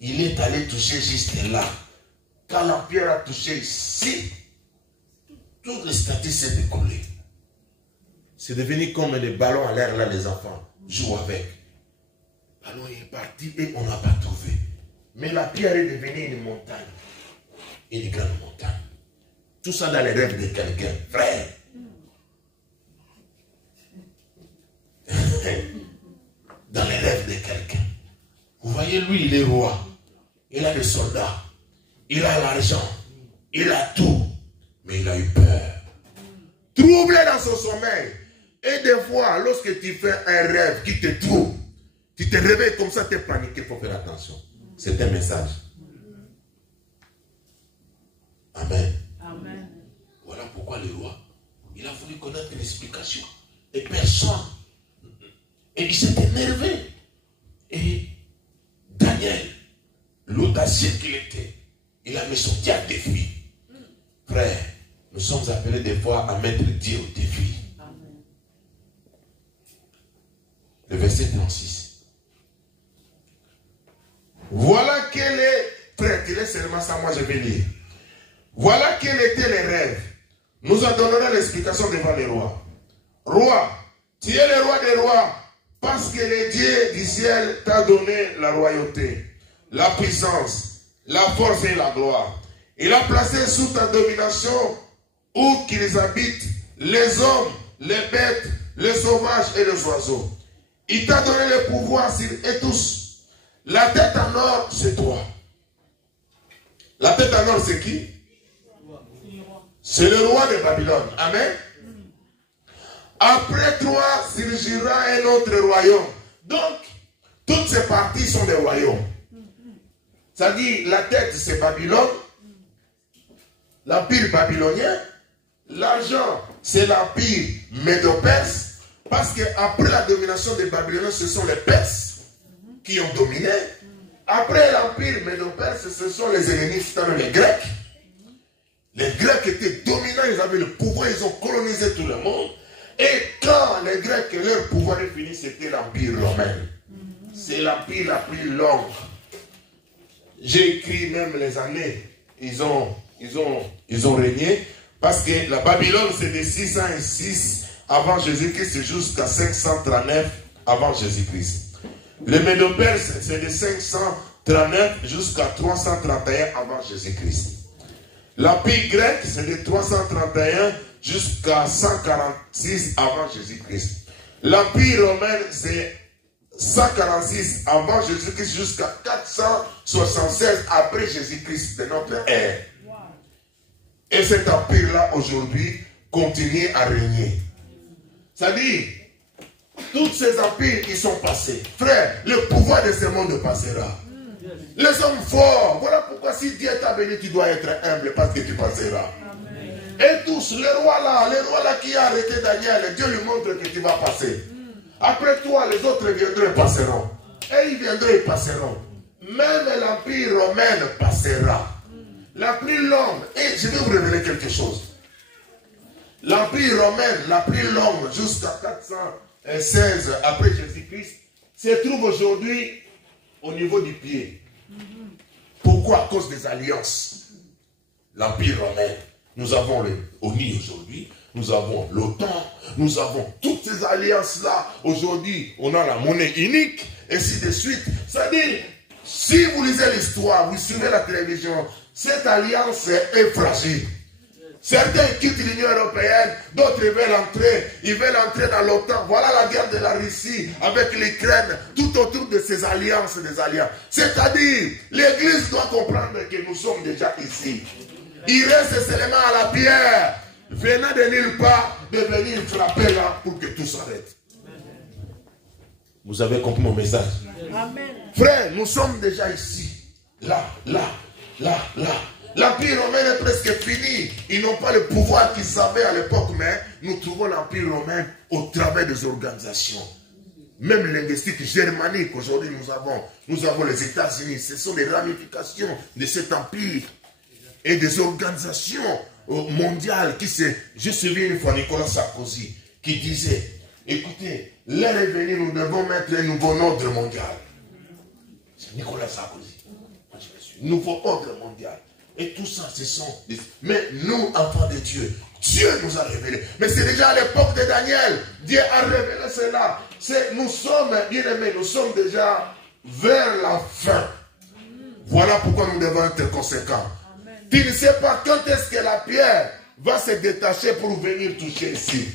il est allé toucher juste là. Quand l'Empire a touché ici, toutes les statues s'est décollées. C'est devenu comme des ballons à l'air là, les enfants jouent avec. Alors il est parti et on n'a pas trouvé. Mais la pierre est devenue une montagne. Une grande montagne. Tout ça dans les rêves de quelqu'un. Frère. Dans les rêves de quelqu'un. Vous voyez, lui, il est roi. Il a des soldats. Il a l'argent. Il a tout. Mais il a eu peur. Troublé dans son sommeil. Et des fois, lorsque tu fais un rêve qui te trouble, tu te réveilles comme ça, tu es paniqué, il faut faire attention. C'est un message. Amen. Amen. Voilà pourquoi le roi, il a voulu connaître l'explication. Et personne. Et il s'est énervé. Et Daniel, l'audacieux qu'il était, il a mis son Dieu à défi. Frère, nous sommes appelés des fois à mettre Dieu au défi. Amen. Le verset 36. Voilà quel est, frère, tu laisses seulement ça, moi je vais lire. Voilà quels étaient les rêves. Nous en donnerons l'explication devant les rois. Roi, tu es le roi des rois, parce que le Dieu du ciel t'a donné la royauté, la puissance, la force et la gloire. Il a placé sous ta domination où qu'ils habitent les hommes, les bêtes, les sauvages et les oiseaux. Il t'a donné le pouvoir sur eux tous. La tête en or, c'est toi. La tête en or, c'est qui? C'est le roi de Babylone. Amen. Après toi surgira un autre royaume. Donc, toutes ces parties sont des royaumes. C'est-à-dire, la tête, c'est Babylone. L'empire babylonien. L'argent, c'est l'empire médo-perse. Parce qu'après la domination des Babyloniens, ce sont les Perses qui ont dominé. Après l'empire médo-perse, ce sont les hellénistes, les Grecs. Les Grecs étaient dominants, ils avaient le pouvoir, ils ont colonisé tout le monde. Et quand les Grecs, leur pouvoir est fini, c'était l'empire romain. C'est l'empire la plus longue. J'ai écrit même les années, ils ont régné. Parce que la Babylone, c'est de 606 avant Jésus-Christ jusqu'à 539 avant Jésus-Christ. Le Médo-Perse, c'est de 539 jusqu'à 331 avant Jésus-Christ. L'Empire grec, c'est de 331 jusqu'à 146 avant Jésus-Christ. L'Empire romain, c'est 146 avant Jésus-Christ jusqu'à 476 après Jésus-Christ de notre ère. Et cet empire-là, aujourd'hui, continue à régner. C'est-à-dire, tous ces empires, ils sont passés. Frère, le pouvoir de ce monde passera. Les hommes forts, voilà pourquoi si Dieu t'a béni, tu dois être humble parce que tu passeras. Amen. Et tous, le roi là qui a arrêté Daniel, Dieu lui montre que tu vas passer. Après toi, les autres viendront et passeront. Et ils viendront et passeront. Même l'empire romain passera. La plus longue, et je vais vous révéler quelque chose. L'empire romain, la plus longue, jusqu'à 416 après Jésus-Christ, se trouve aujourd'hui au niveau du pied. Pourquoi? À cause des alliances. L'Empire romain. Nous avons l'ONU aujourd'hui. Nous avons l'OTAN. Nous avons toutes ces alliances-là. Aujourd'hui, on a la monnaie unique. Et ainsi de suite. C'est-à-dire, si vous lisez l'histoire, vous suivez la télévision, cette alliance est fragile. Certains quittent l'Union européenne, d'autres veulent entrer, ils veulent entrer dans l'OTAN. Voilà la guerre de la Russie avec l'Ukraine, tout autour de ces alliances, des alliances. C'est-à-dire, l'Église doit comprendre que nous sommes déjà ici. Il reste seulement à la pierre, venant de nulle part, de venir frapper là pour que tout s'arrête. Vous avez compris mon message? Amen. Frère, nous sommes déjà ici. Là. L'Empire romain est presque fini. Ils n'ont pas le pouvoir qu'ils avaient à l'époque, mais nous trouvons l'Empire romain au travers des organisations. Même linguistique germanique, aujourd'hui nous avons les États-Unis. Ce sont les ramifications de cet empire et des organisations mondiales qui se... Je suivi une fois Nicolas Sarkozy qui disait, écoutez, l'heure est venue, nous devons mettre un nouveau ordre mondial. C'est Nicolas Sarkozy. Nouveau ordre mondial. Et tout ça, ce sont des... Mais nous, enfants de Dieu, Dieu nous a révélé. Mais c'est déjà à l'époque de Daniel. Dieu a révélé cela. Nous sommes, bien aimés, nous sommes déjà vers la fin. Voilà pourquoi nous devons être conséquents. Amen. Tu ne sais pas quand est-ce que la pierre va se détacher pour venir toucher ici.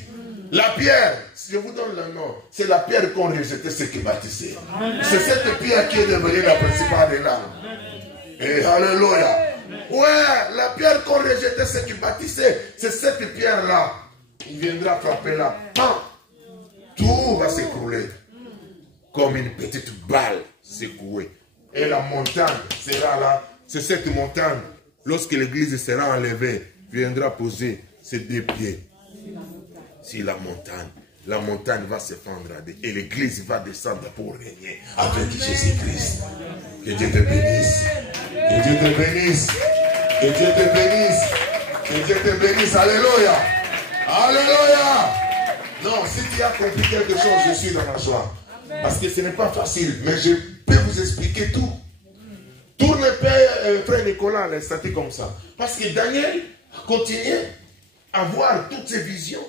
La pierre, si je vous donne le nom, c'est la pierre qu'on rejetait ceux qui bâtissaient. C'est cette pierre qui est devenue la principale des langues. Et alléluia. Ouais, la pierre qu'on rejetait ceux qui bâtissaient, c'est cette pierre-là. Il viendra frapper la pan. Tout va s'écrouler. Comme une petite balle secouée. Et la montagne sera là. C'est cette montagne, lorsque l'église sera enlevée, viendra poser ses deux pieds sur la montagne va se fendre et l'église va descendre pour régner avec Jésus-Christ. Que Dieu te bénisse. Que Dieu te bénisse. Que Dieu te bénisse. Que Dieu te bénisse. Alléluia. Alléluia. Non, si tu as compris quelque chose, je suis dans la joie. Parce que ce n'est pas facile, mais je peux vous expliquer tout. Tout ne peut, frère Nicolas, les statues comme ça. Parce que Daniel a continué à voir toutes ces visions.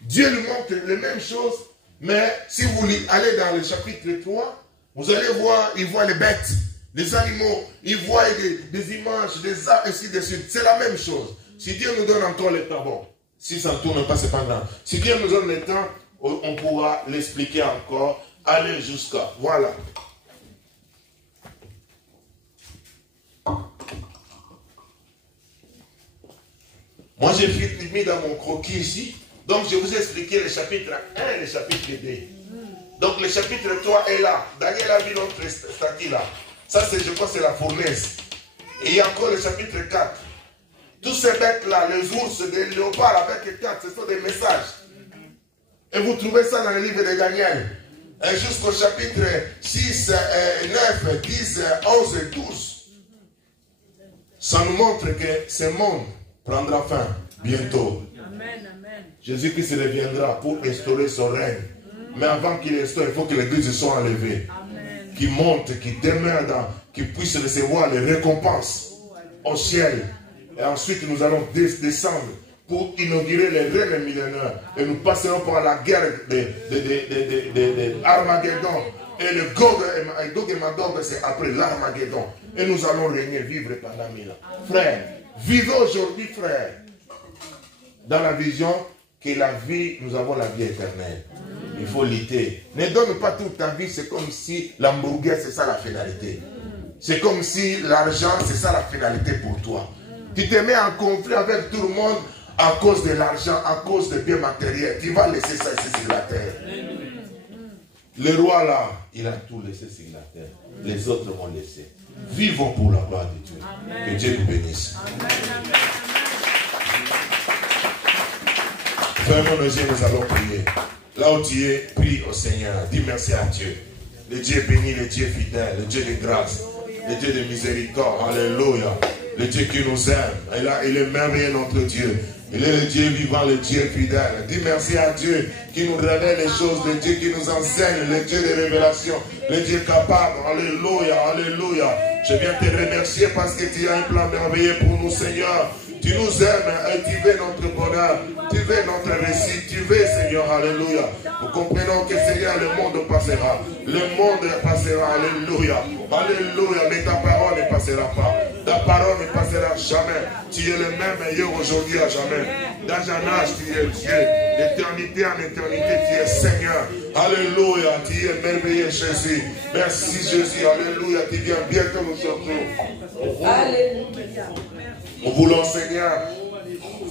Dieu lui montre les mêmes choses, mais si vous allez dans le chapitre 3, vous allez voir, il voit les bêtes, les animaux, il voit des images, des arts, ainsi de suite. C'est la même chose. Si Dieu nous donne encore le temps, bon, si ça ne tourne pas, c'est pas grave. Si Dieu nous donne le temps, on pourra l'expliquer encore, aller jusqu'à, voilà. Moi, j'ai mis dans mon croquis ici. Donc, je vous ai expliqué le chapitre 1 et le chapitre 2. Donc, le chapitre 3 est là. Daniel a vu notre statue là. Ça, je crois, c'est la fournaise. Et il y a encore le chapitre 4. Tous ces bêtes-là, les ours, les léopards avec 4, ce sont des messages. Et vous trouvez ça dans le livre de Daniel. Jusqu'au chapitre 6, 9, 10, 11 et 12. Ça nous montre que ce monde prendra fin bientôt. Amen, amen. Jésus-Christ reviendra pour instaurer son règne. Mais avant qu'il instaure, il faut que l'église soit enlevée. Qu'il monte, qu'il demeure qu'il puisse recevoir les récompenses au ciel. Et ensuite, nous allons descendre pour inaugurer les règnes millénaires. Et nous passerons par la guerre de Armageddon. Et le Gog et Magog, c'est après l'Armageddon. Et nous allons régner, vivre pendant 1000 ans. Frère, vivez aujourd'hui, frère, dans la vision que la vie, nous avons la vie éternelle. Il faut lutter. Ne donne pas toute ta vie, c'est comme si l'hamburger, c'est ça la finalité. C'est comme si l'argent, c'est ça la finalité pour toi. Tu te mets en conflit avec tout le monde à cause de l'argent, à cause des biens matériels. Tu vas laisser ça ici sur la terre. Le roi là, il a tout laissé sur la terre. Les autres vont laisser. Vivons pour la gloire de Dieu. Amen. Que Dieu nous bénisse. Fermons nos yeux, nous allons prier. Là où tu es, prie au Seigneur. Dis merci à Dieu. Le Dieu béni, le Dieu fidèle, le Dieu de grâce, le Dieu de miséricorde. Alléluia. Le Dieu qui nous aime. Il est merveilleux notre Dieu. Il est le Dieu vivant, le Dieu fidèle. Dis merci à Dieu qui nous révèle les choses, le Dieu qui nous enseigne, le Dieu de révélation, le Dieu capable. Alléluia, alléluia. Je viens te remercier parce que tu as un plan merveilleux pour nous, Seigneur. Tu nous aimes et tu veux notre bonheur, tu veux notre récit, tu veux, Seigneur, alléluia. Nous comprenons que, Seigneur, le monde passera. Le monde passera, alléluia. Alléluia, mais ta parole ne passera pas. Ta parole ne passera jamais. Tu es le même hier, aujourd'hui, à jamais. Dans un âge, tu es Dieu. D'éternité en éternité, tu es Seigneur. Alléluia, tu es merveilleux, Jésus. Merci, Jésus, alléluia. Tu viens bientôt nous sortir. Alléluia. Nous voulons, Seigneur,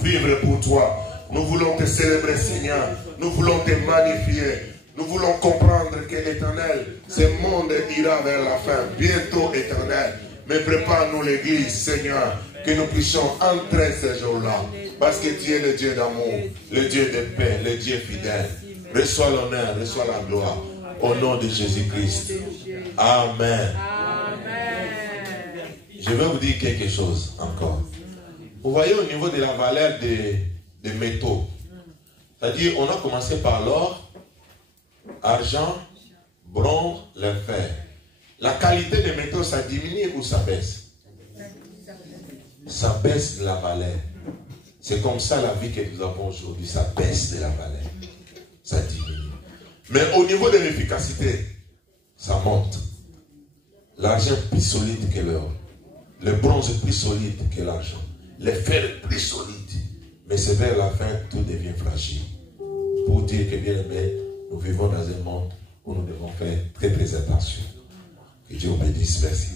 vivre pour toi. Nous voulons te célébrer, Seigneur. Nous voulons te magnifier. Nous voulons comprendre que l'Éternel, ce monde ira vers la fin. Bientôt, Éternel. Mais prépare-nous l'église, Seigneur, que nous puissions entrer ces jours-là. Parce que tu es le Dieu d'amour, le Dieu de paix, le Dieu fidèle. Reçois l'honneur, reçois la gloire. Au nom de Jésus-Christ. Amen. Je vais vous dire quelque chose encore. Vous voyez au niveau de la valeur des métaux. C'est-à-dire, on a commencé par l'or, argent, bronze, le fer. La qualité des métaux, ça diminue ou ça baisse? Ça baisse de la valeur. C'est comme ça la vie que nous avons aujourd'hui, ça baisse de la valeur. Ça diminue. Mais au niveau de l'efficacité, ça monte. L'argent est plus solide que l'or. Le bronze est plus solide que l'argent. Le fer est plus solide. Mais c'est vers la fin, tout devient fragile. Pour dire que bien aimé, nous vivons dans un monde où nous devons faire très très attention. Que Dieu bénisse, merci.